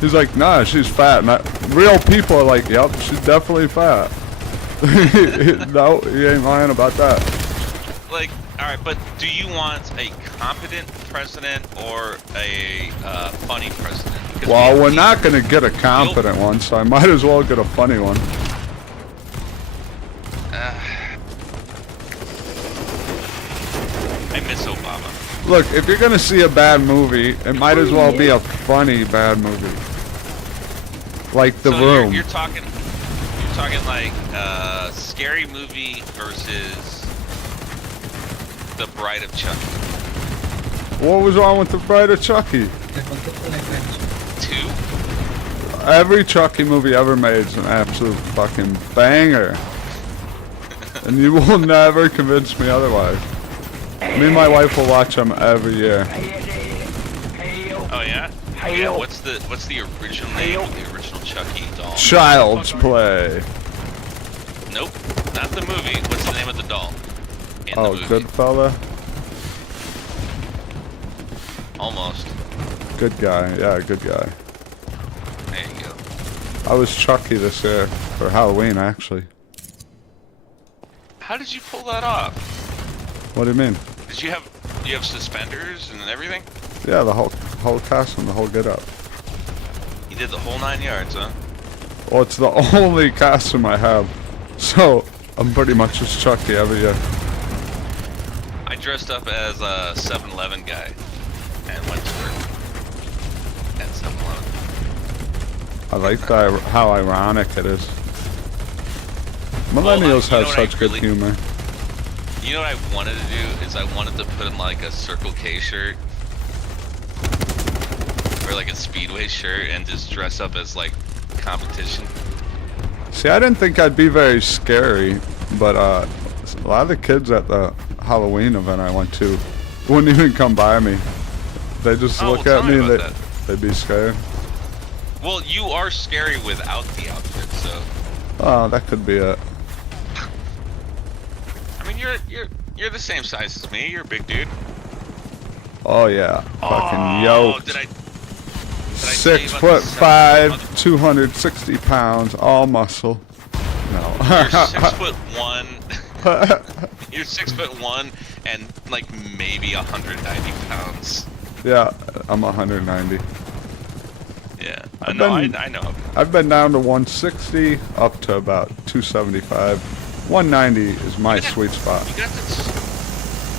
He's like, nah, she's fat, and real people are like, yep, she's definitely fat. No, he ain't lying about that. Like, all right, but do you want a competent president or a funny president? Because Well, we're not gonna get a competent one, so I might as well get a funny one. I miss Obama. Look, if you're gonna see a bad movie, it might as well be a funny bad movie. Like The So Room. You're talking like scary movie versus The Bride of Chucky. What was wrong with The Bride of Chucky? 2. Every Chucky movie ever made is an absolute fucking banger. And you will never convince me otherwise. Me and my wife will watch them every year. Oh yeah? Yeah. What's the original name of the original Chucky doll? Child's Play. Nope, not the movie. What's the name of the doll? In Oh, the movie. Goodfella. Almost. Good guy. Yeah, good guy. There you go. I was Chucky this year for Halloween, actually. How did you pull that off? What do you mean? Did you have suspenders and everything? Yeah, the whole costume, the whole get up. You did the whole 9 yards, huh? Well, it's the only costume I have, so I'm pretty much just Chucky every year. I dressed up as a 7-Eleven guy and went to work at 7-Eleven. I like that, how ironic it is. Millennials you know have what such I good really- humor. You know what I wanted to do is I wanted to put in like a Circle K shirt or like a Speedway shirt and just dress up as like competition. See, I didn't think I'd be very scary, but a lot of the kids at the Halloween event I went to wouldn't even come by me. They just Oh, look well, at tell me me and about they'd be scared. Well, you are scary without the outfit, so Oh, that could be it. I mean you're the same size as me. You're a big dude. Oh yeah, fucking Oh, yoked. did I tell you about the 6'5", 260 pounds, all muscle. No. You're 6'1". You're 6'1" and like maybe 190 pounds. Yeah, I'm 190. Yeah, I've no, been- I know. I've been down to 160, up to about 275. 190 is my You got- sweet spot. You got this.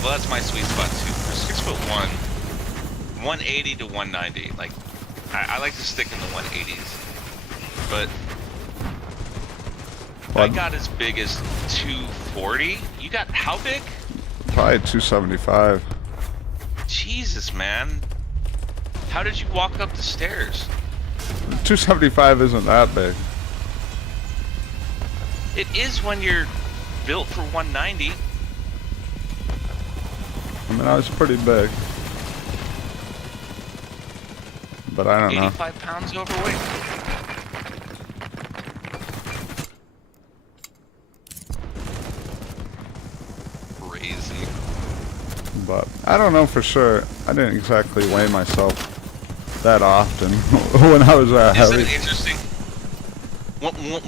Well, that's my sweet spot too. For 6'1", 180 to 190. Like, I like to stick in the 180s. But I Well, got as big as 240. You got how big? probably 275. Jesus, man. How did you walk up the stairs? 275 isn't that big. It is when you're built for 190. I mean, I was pretty big. But I don't know. 85 pounds overweight. Crazy. But I don't know for sure. I didn't exactly weigh myself that often when I was that Isn't heavy. it interesting?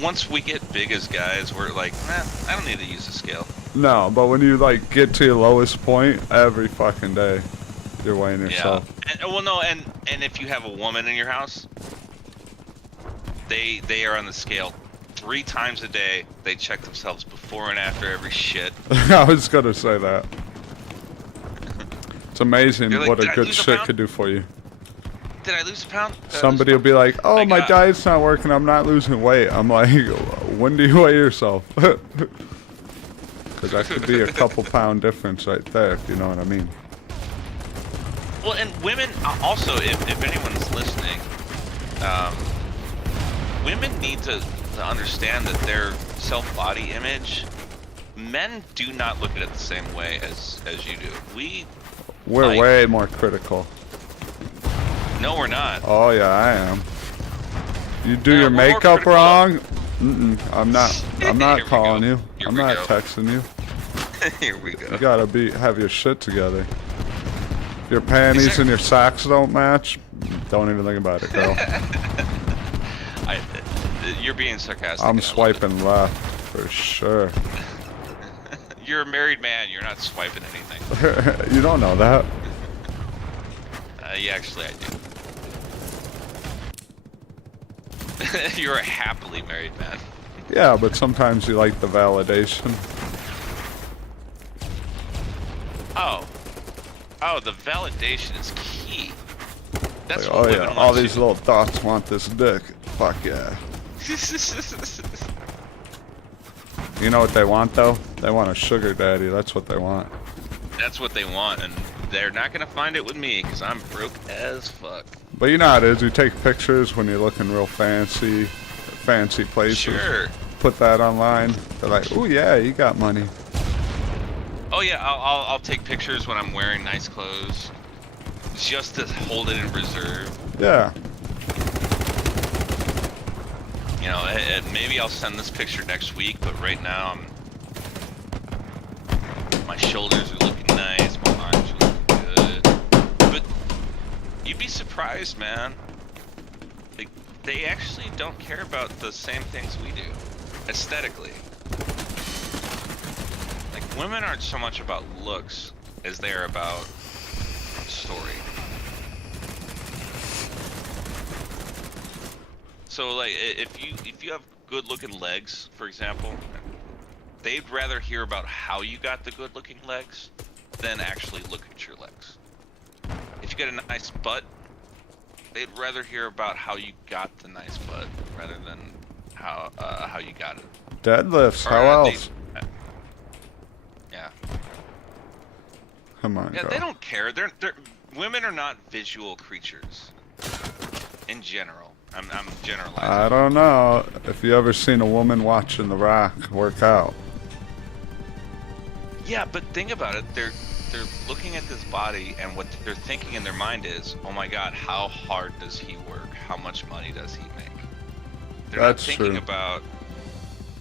Once we get big as guys, we're like, I don't need to use a scale. No, but when you like get to your lowest point every fucking day, you're weighing yourself. Yeah. And, well, no, and if you have a woman in your house, they are on the scale 3 times a day. They check themselves before and after every shit. I was gonna say that. It's amazing You're like, what "Did a I good lose a shit pound? could do for you. Did I lose a pound? Did I lose a Somebody will pound?" be like, "Oh, Like, my diet's not working. I'm not losing weight." I'm like, "When do you weigh yourself?" Because that could be a couple pound difference right there, if you know what I mean. Well, and women also, if anyone's listening, women need to understand that their self-body image, men do not look at it the same way as you do. We're Like- way more critical. No, we're not. Oh yeah, I am. You do Yeah, your we're more makeup critical. wrong? I'm not. I'm Here not we calling go. you. Here I'm we not go. texting you. Here we go. You gotta have your shit together. If your panties there- and your socks don't match, don't even think about it, girl. You're being sarcastic. I'm and I love swiping left for sure. it. You're a married man. You're not swiping anything. You don't know that. Yeah, actually, I do. You're a happily married man. Yeah, but sometimes you like the validation. Oh, the validation is key. That's Like, what oh women yeah, all want these to- little thoughts want this dick. Fuck yeah. You know what they want though? They want a sugar daddy. That's what they want. That's what they want, and they're not gonna find it with me because I'm broke as fuck. But you know how it is. You take pictures when you're looking real fancy places. Sure. Put that online. They're like, "Oh yeah, you got money." Oh yeah, I'll take pictures when I'm wearing nice clothes, just to hold it in reserve. Yeah. You know, maybe I'll send this picture next week, but right now my shoulders are looking nice, my arms are looking good. But you'd be surprised, man. Like, they actually don't care about the same things we do, aesthetically. Like, women aren't so much about looks as they're about story. So like if you have good looking legs, for example, they'd rather hear about how you got the good looking legs than actually look at your legs. If you got a nice butt, they'd rather hear about how you got the nice butt rather than how you got it. Deadlifts. Or, How they- else? yeah. Come on, Yeah, girl. they don't care. They're women are not visual creatures in general. I'm generalizing. I don't know if you ever seen a woman watching The Rock work out. Yeah, but think about it. They're looking at this body, and what they're thinking in their mind is, "Oh my God, how hard does he work? How much money does he make?" They're That's not thinking true. about.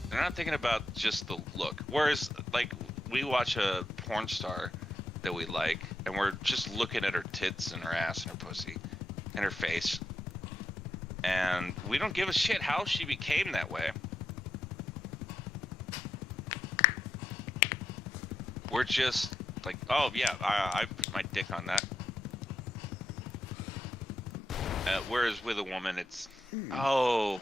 They're not thinking about just the look. Whereas, like, we watch a porn star that we like, and we're just looking at her tits and her ass and her pussy and her face, and we don't give a shit how she became that way. We're just like, oh yeah, I put my dick on that. Whereas with a woman, it's, oh,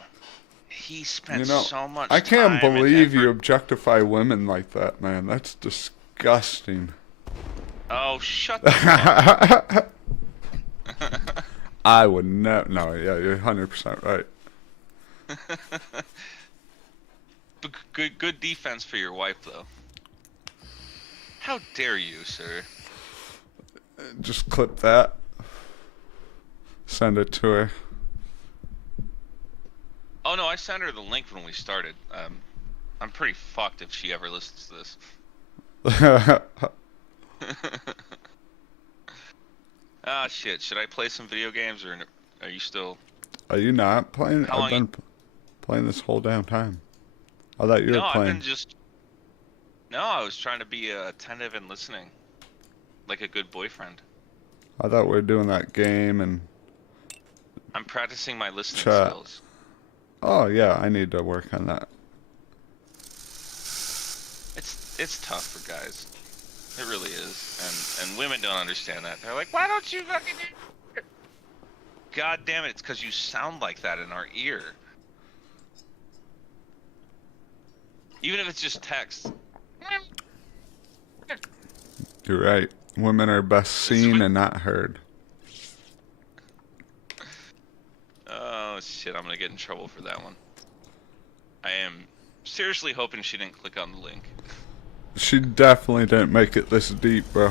he spent so much time. I can't believe and you effort. objectify women like that, man. That's disgusting. Oh, shut the fuck up. I would never. No, yeah, you're 100% right. But good defense for your wife, though. How dare you, sir? Just clip that. Send it to her. Oh no, I sent her the link when we started. I'm pretty fucked if she ever listens to this. Ah, shit. Should I play some video games, or are you still? Are you not playing? How long I've been playing this whole damn time. I thought you were playing. I've been just. No, I was trying to be attentive and listening, like a good boyfriend. I thought we were doing that game and. I'm practicing my listening Chat. skills. Oh yeah, I need to work on that. It's tough for guys. It really is, and women don't understand that. They're like, why don't you fucking? God damn it! It's because you sound like that in our ear. Even if it's just text. You're right. Women are best seen and not heard. Oh shit! I'm gonna get in trouble for that one. I am seriously hoping she didn't click on the link. She definitely didn't make it this deep, bro.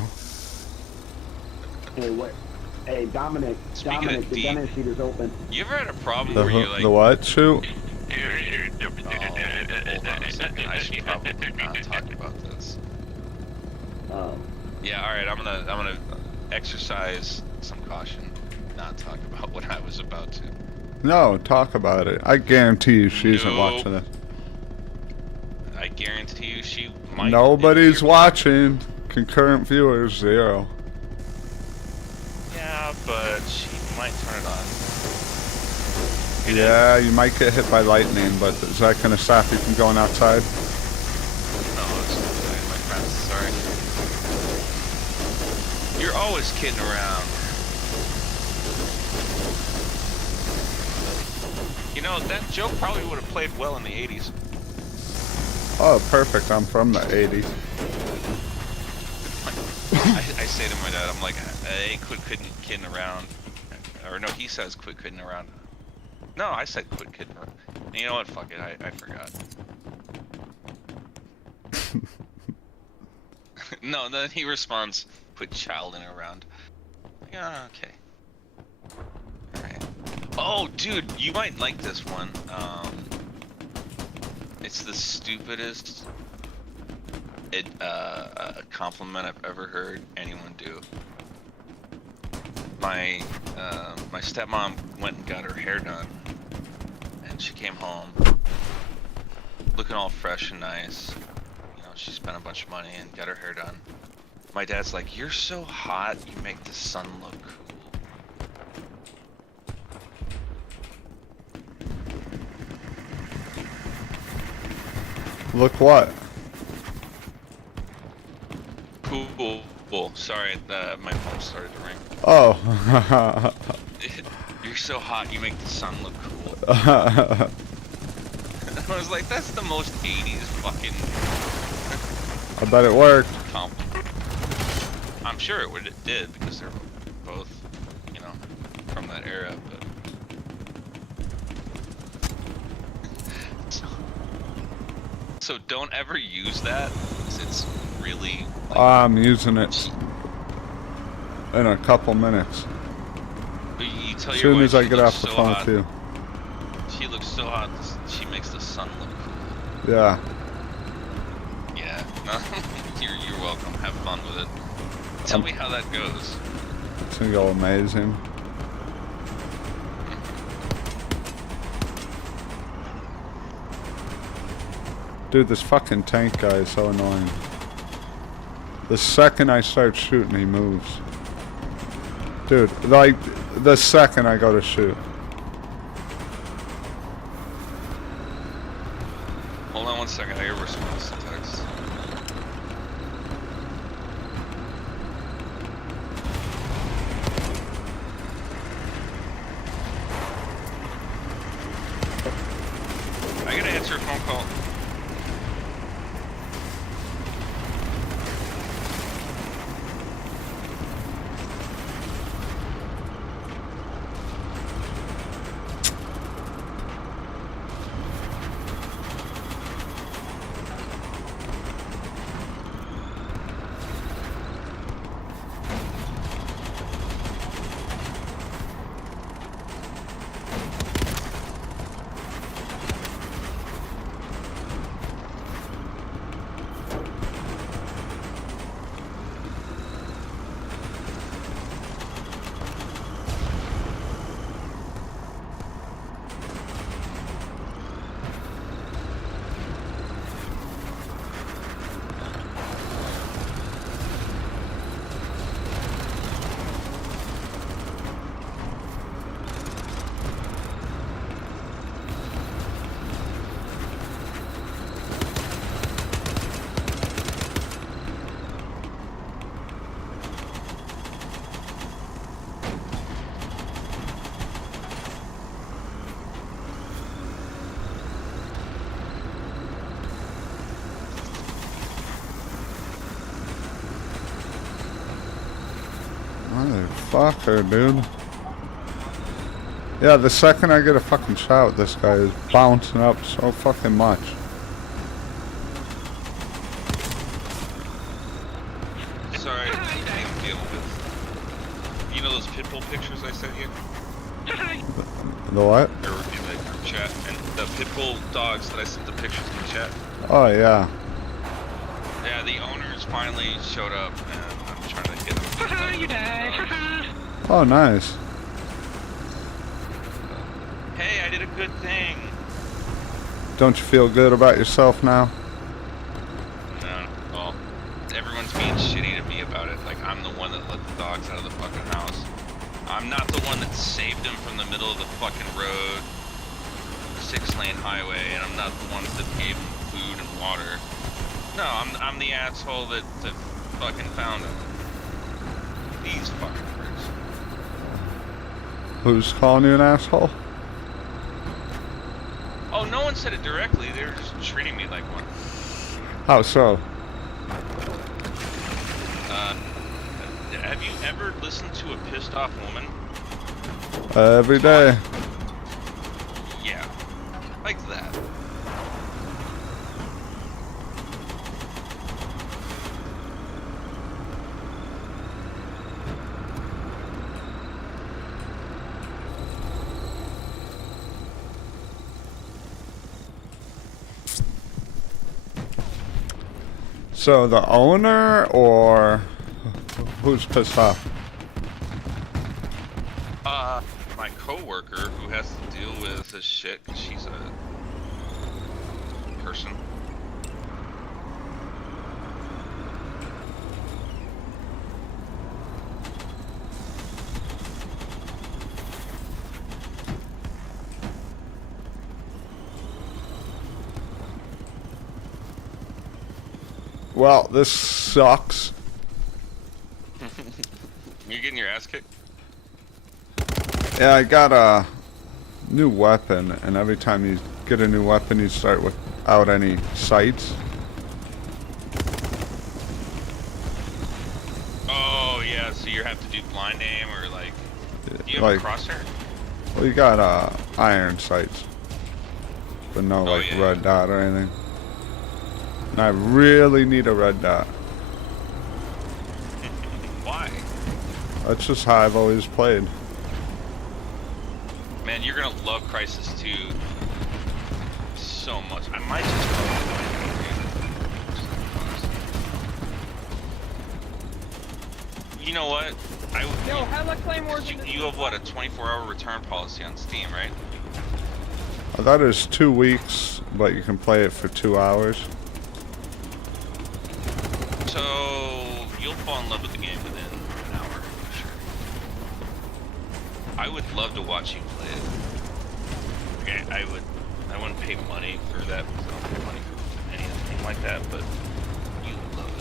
Hey, what? Hey, Dominic. Speaking Dominic, of the deep, gunner seat is open. You ever had a problem The, where you like? the what? Shoot. Oh, hold on a second. I should probably not talk about this. Oh. Yeah. All right. I'm gonna exercise some caution. Not talk about what I was about to. No, talk about it. I guarantee you she isn't No. watching it. I guarantee you she might. Nobody's watching. Concurrent viewers, 0. Yeah, but she might turn it on. Yeah, you might get hit by lightning, but is that going to stop you from going outside? No, it's okay, my friends. Sorry. You're always kidding around. You know, that joke probably would have played well in the 80s. Oh, perfect. I'm from the 80s. I say to my dad, I'm like, hey, quit kidding around. Or no, he says quit kidding around. No, I said quit kidding around. And you know what? Fuck it, I forgot. No, then he responds, quit childing around. Yeah, okay. Alright. Oh, dude, you might like this one. It's the stupidest compliment I've ever heard anyone do. My stepmom went and got her hair done, and she came home looking all fresh and nice. You know, she spent a bunch of money and got her hair done. My dad's like, "You're so hot, you make the sun look cool." Look what? Cool. Sorry, my phone started to ring. Oh. You're so hot, you make the sun look cool. I was like, that's the most 80s fucking I bet it worked. compliment. I'm sure it did, because they're both, you know, from that era, but... So don't ever use that, because it's really... Like, I'm using it in a couple minutes. you tell As your soon wife as I she get looks off the so phone hot. too. She looks so hot, she makes the sun look cool. Yeah. Yeah, no, you're welcome. Have fun with it. Tell me how that goes. It's gonna go amazing. Dude, this fucking tank guy is so annoying. The second I start shooting, he moves. Dude, like, the second I go to shoot. Hold on one second, I gotta respond to some text. Motherfucker, dude. Yeah, the second I get a fucking shot, this guy is bouncing up so fucking much. Sorry, I'm dealing with. You know those pitbull pictures I sent you? The what? They were in the group chat, and the pitbull dogs that I sent the pictures in the chat. Oh, yeah. Yeah, the owners finally showed up, and I'm trying to get them. You died. Oh, nice. Hey, I did a good thing. Don't you feel good about yourself now? No, well, everyone's being shitty to me about it. Like, I'm the one that let the dogs out of the fucking house. I'm not the one that saved them from the middle of the fucking road, 6-lane highway, and I'm not the one that gave them food and water. No, I'm the asshole that fucking found them. These fucking pricks. Who's calling you an asshole? Oh, no one said it directly. They were just treating me like one. How so? Have you ever listened to a pissed off woman? Every day. Yeah, like that. So the owner or who's pissed off? My coworker who has to deal with this shit 'cause she's a person. Well, this sucks. You're getting your ass kicked? Yeah, I got a new weapon, and every time you get a new weapon, you start without any sights. Oh yeah, so you have to do blind aim or like. Do you have Like, a crosshair? well, you got iron sights, but no Oh, like yeah, red yeah. dot or anything. And I really need a red dot. Why? That's just how I've always played. Man, you're gonna love Crisis 2 so much. I might just play it. You know what? Yo, how much Claymores in this? You have what, a 24-hour return policy on Steam, right? I thought it was 2 weeks, but you can play it for 2 hours. So you'll fall in love with the game within an hour, for sure. I would love to watch you play it. Okay, I wouldn't pay money for that because I don't pay money for anything like that, but you would love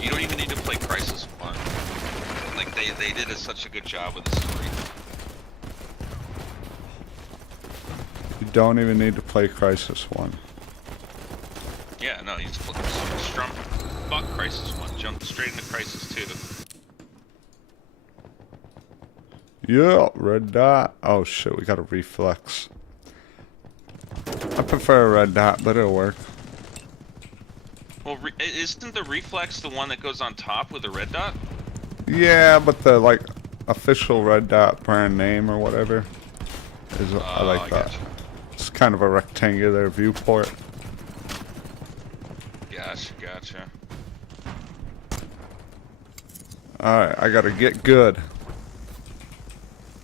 it. You don't even need to play Crisis 1. Like they did such a good job with the story. You don't even need to play Crisis 1. Yeah, no, you just fuck Crisis 1, jump straight into Crisis 2. Yeah, red dot. Oh shit, we got a reflex. I prefer a red dot, but it'll work. Well, isn't the reflex the one that goes on top with the red dot? Yeah, but the like official red dot brand name or whatever is I like I that. gotcha. It's kind of a rectangular viewport. Gotcha. Alright, I gotta get good.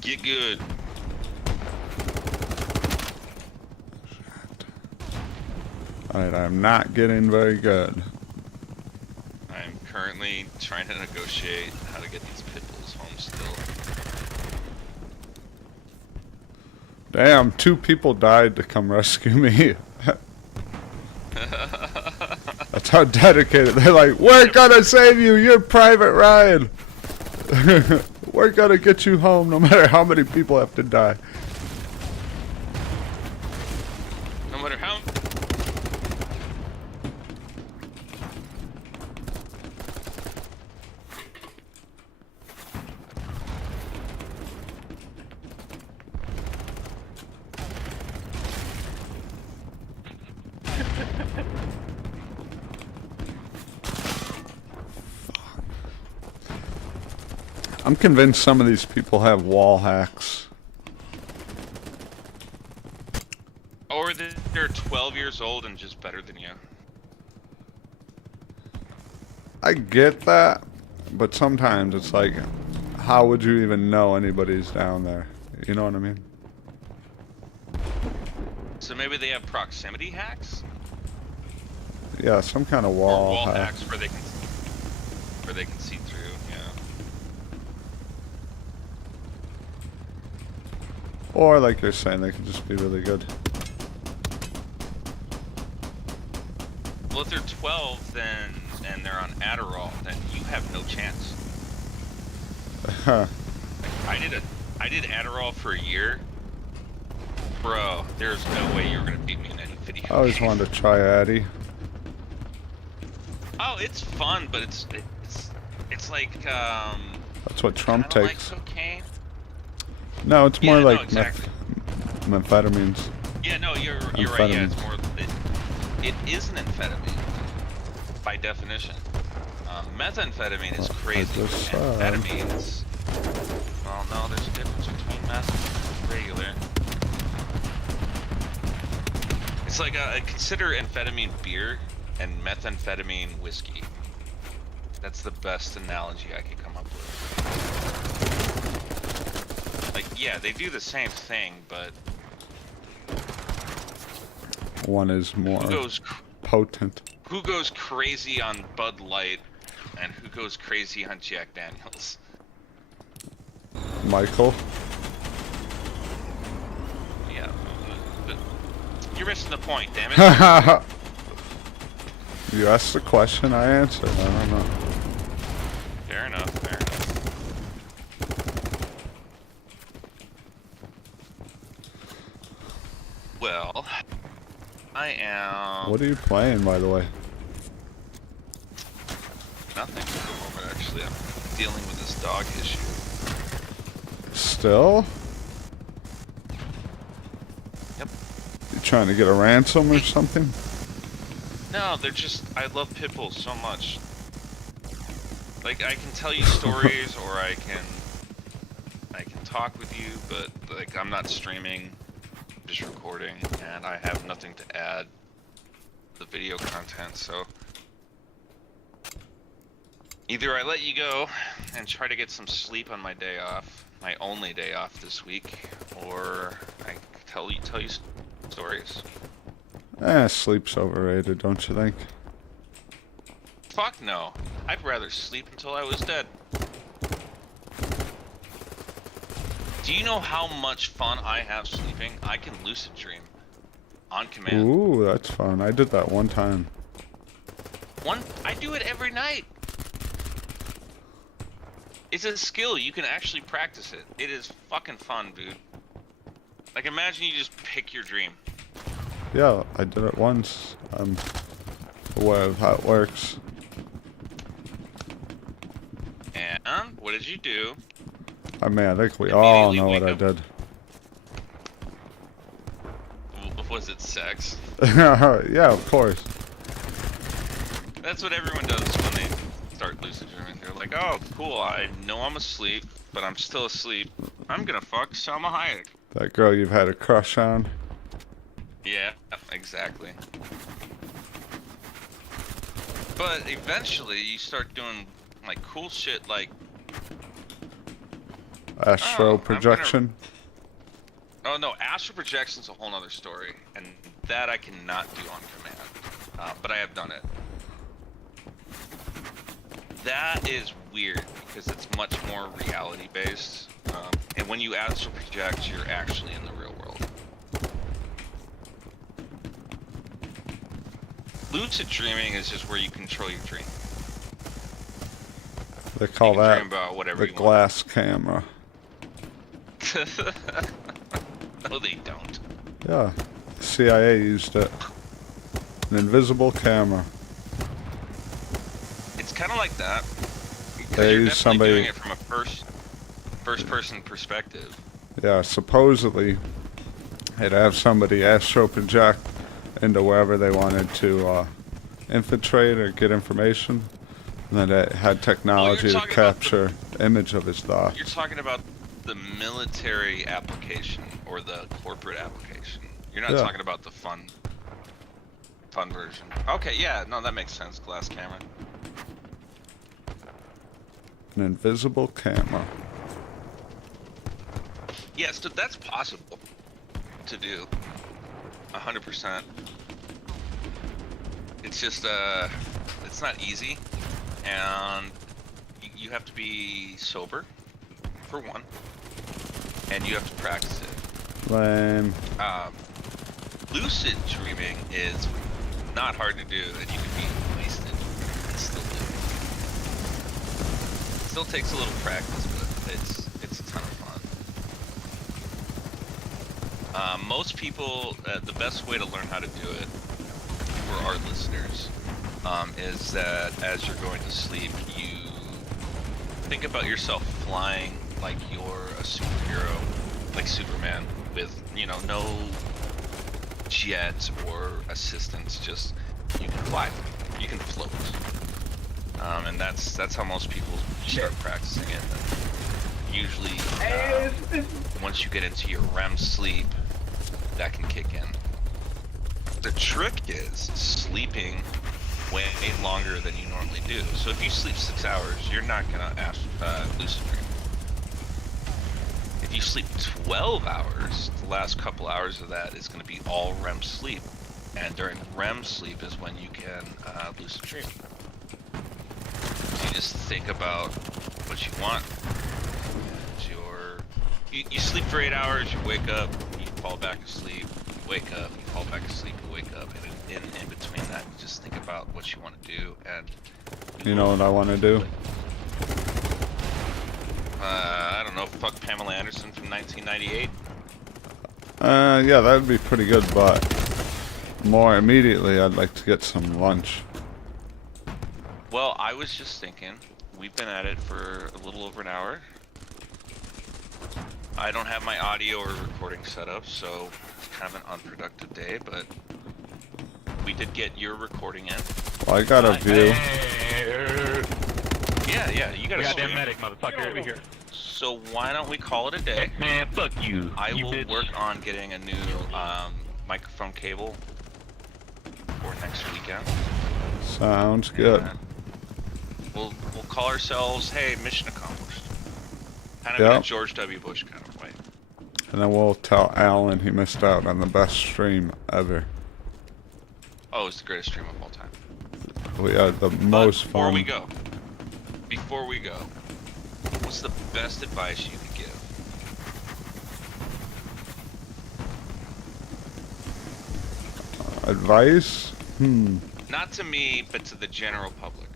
Get good. Alright, I'm not getting very good. I'm currently trying to negotiate how to get these pit bulls home still. Damn, 2 people died to come rescue me. That's how dedicated. They're like, we're gonna save you, you're Private Ryan. We're gonna get you home no matter how many people have to die. No matter how. I'm convinced some of these people have wall hacks. Or they're 12 years old and just better than you. I get that, but sometimes it's like, how would you even know anybody's down there? You know what I mean? So maybe they have proximity hacks? Yeah, some kind of Or wall, wall hack. hacks where they can see through, yeah. Or like you're saying, they could just be really good. Well, if they're 12 then and they're on Adderall, then you have no chance. I did Adderall for a year. Bro, there's no way you're gonna beat me in any video I always game. wanted to try Addy. Oh, it's fun, but it's like That's what Trump kinda takes. like cocaine. No, it's more Yeah, no, like exactly. methamphetamines. Yeah, no, you're right. Yeah, it's more. It is an amphetamine by definition. Methamphetamine is Well, I crazy. just saw. Amphetamines. Well, no, there's a difference between meth and regular. It's like consider amphetamine beer and methamphetamine whiskey. That's the best analogy I could come up with. Like, yeah, they do the same thing, but One is more potent. who goes crazy on Bud Light and who goes crazy on Jack Daniels? Michael. Yeah, but you're missing the point, damn it. You asked the question, I answered. I don't know. Fair enough, fair enough. Well, I am... What are you playing, by the way? Nothing at the moment, actually. I'm dealing with this dog issue. Still? Yep. You trying to get a ransom or something? No, they're just... I love pit bulls so much. Like, I can tell you stories, or I can talk with you, but, like, I'm not streaming. I'm just recording, and I have nothing to add to the video content, so... Either I let you go and try to get some sleep on my day off, my only day off this week, or I tell you stories. Sleep's overrated, don't you think? Fuck no. I'd rather sleep until I was dead. Do you know how much fun I have sleeping? I can lucid dream on command. Ooh, that's fun. I did that one time. I do it every night. It's a skill. You can actually practice it. It is fucking fun, dude. Like, imagine you just pick your dream. Yeah, I did it once. I'm aware of how it works. And what did you do? I mean, I think we all Immediately know what wake I up. did. Was it sex? Yeah, of course. That's what everyone does when they start lucid dreaming. They're like, oh, cool, I know I'm asleep, but I'm still asleep. I'm gonna fuck Salma Hayek. That girl you've had a crush on. Yeah, exactly. But eventually you start doing like cool shit like Astro I'm projection. oh no, astral projection's a whole nother story, and that I cannot do on command. But I have done it. That is weird because it's much more reality based. And when you astral project, you're actually in the real world. Lucid dreaming is just where you control your dream. They call You can that dream about whatever the you want. glass camera. No, they don't. Yeah, the CIA used it. An invisible camera. It's kind of like that. Because They you're use definitely somebody- doing it from a first-person perspective. Yeah, supposedly they'd have somebody astro project into wherever they wanted to infiltrate or get information. And then it had technology to talking about capture the image of his You're thoughts. talking about the military application or the corporate application. You're not Yeah. talking about the fun version. Okay, yeah, no, that makes sense. Glass camera. An invisible camera. Yes, so that's possible to do. 100%. It's just it's not easy, and you have to be sober, for one, and you have to practice it. Lame. Lucid dreaming is not hard to do, and you can be wasted and still do it. Still takes a little practice, but it's a ton of fun. Most people, the best way to learn how to do it for our listeners is that as you're going to sleep, you think about yourself flying like you're a superhero, like Superman, with, you know, no jet or assistance, just you can fly, you can float. And that's how most people start practicing it. And usually, once you get into your REM sleep, that can kick in. The trick is sleeping way longer than you normally do. So if you sleep 6 hours, you're not gonna lucid dream. If you sleep 12 hours, the last couple hours of that is gonna be all REM sleep. And during REM sleep is when you can lucid dream. So you just think about what you want. And you sleep for 8 hours, you wake up, you fall back asleep, you wake up, you fall back asleep, you wake up, and in between that, you just think about what you want to do, and You know what I want to do? I don't know, fuck Pamela Anderson from 1998. Yeah, that would be pretty good, but more immediately, I'd like to get some lunch. Well, I was just thinking, we've been at it for a little over an hour. I don't have my audio or recording set up, so it's kind of an unproductive day, but we did get your recording in. Well, I got a view. Yeah, you got a Goddamn stream. medic, motherfucker, over here. So why don't we call it a day? Man, fuck you. I you will bitch. work on getting a new microphone cable for next weekend. Sounds good. And we'll call ourselves, hey, mission accomplished. Kind of Yeah. in a George W. Bush kind of way. And then we'll tell Alan he missed out on the best stream ever. Oh, it's the greatest stream of all time. We had the But most before fun. before we go, what's the best advice you could give? Advice? Not to me, but to the general public.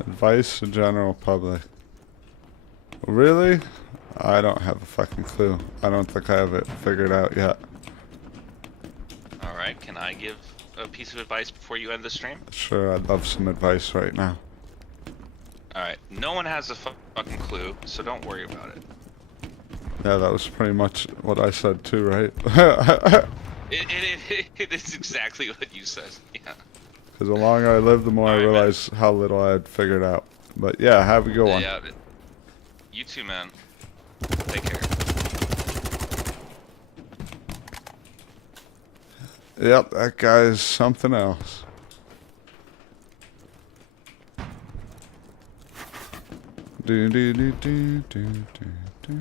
Advice to general public. Really? I don't have a fucking clue. I don't think I have it figured out yet. Alright, can I give a piece of advice before you end the stream? Sure, I'd love some advice right now. Alright, no one has a fucking clue, so don't worry about it. Yeah, that was pretty much what I said too, right? It is exactly what you said, yeah. Because the longer I live, the more I Alright, man. realize how little I had figured out. But yeah, have a good one. Yeah, you too, man. Take care. Yep, that guy is something else. Do do do do do do do.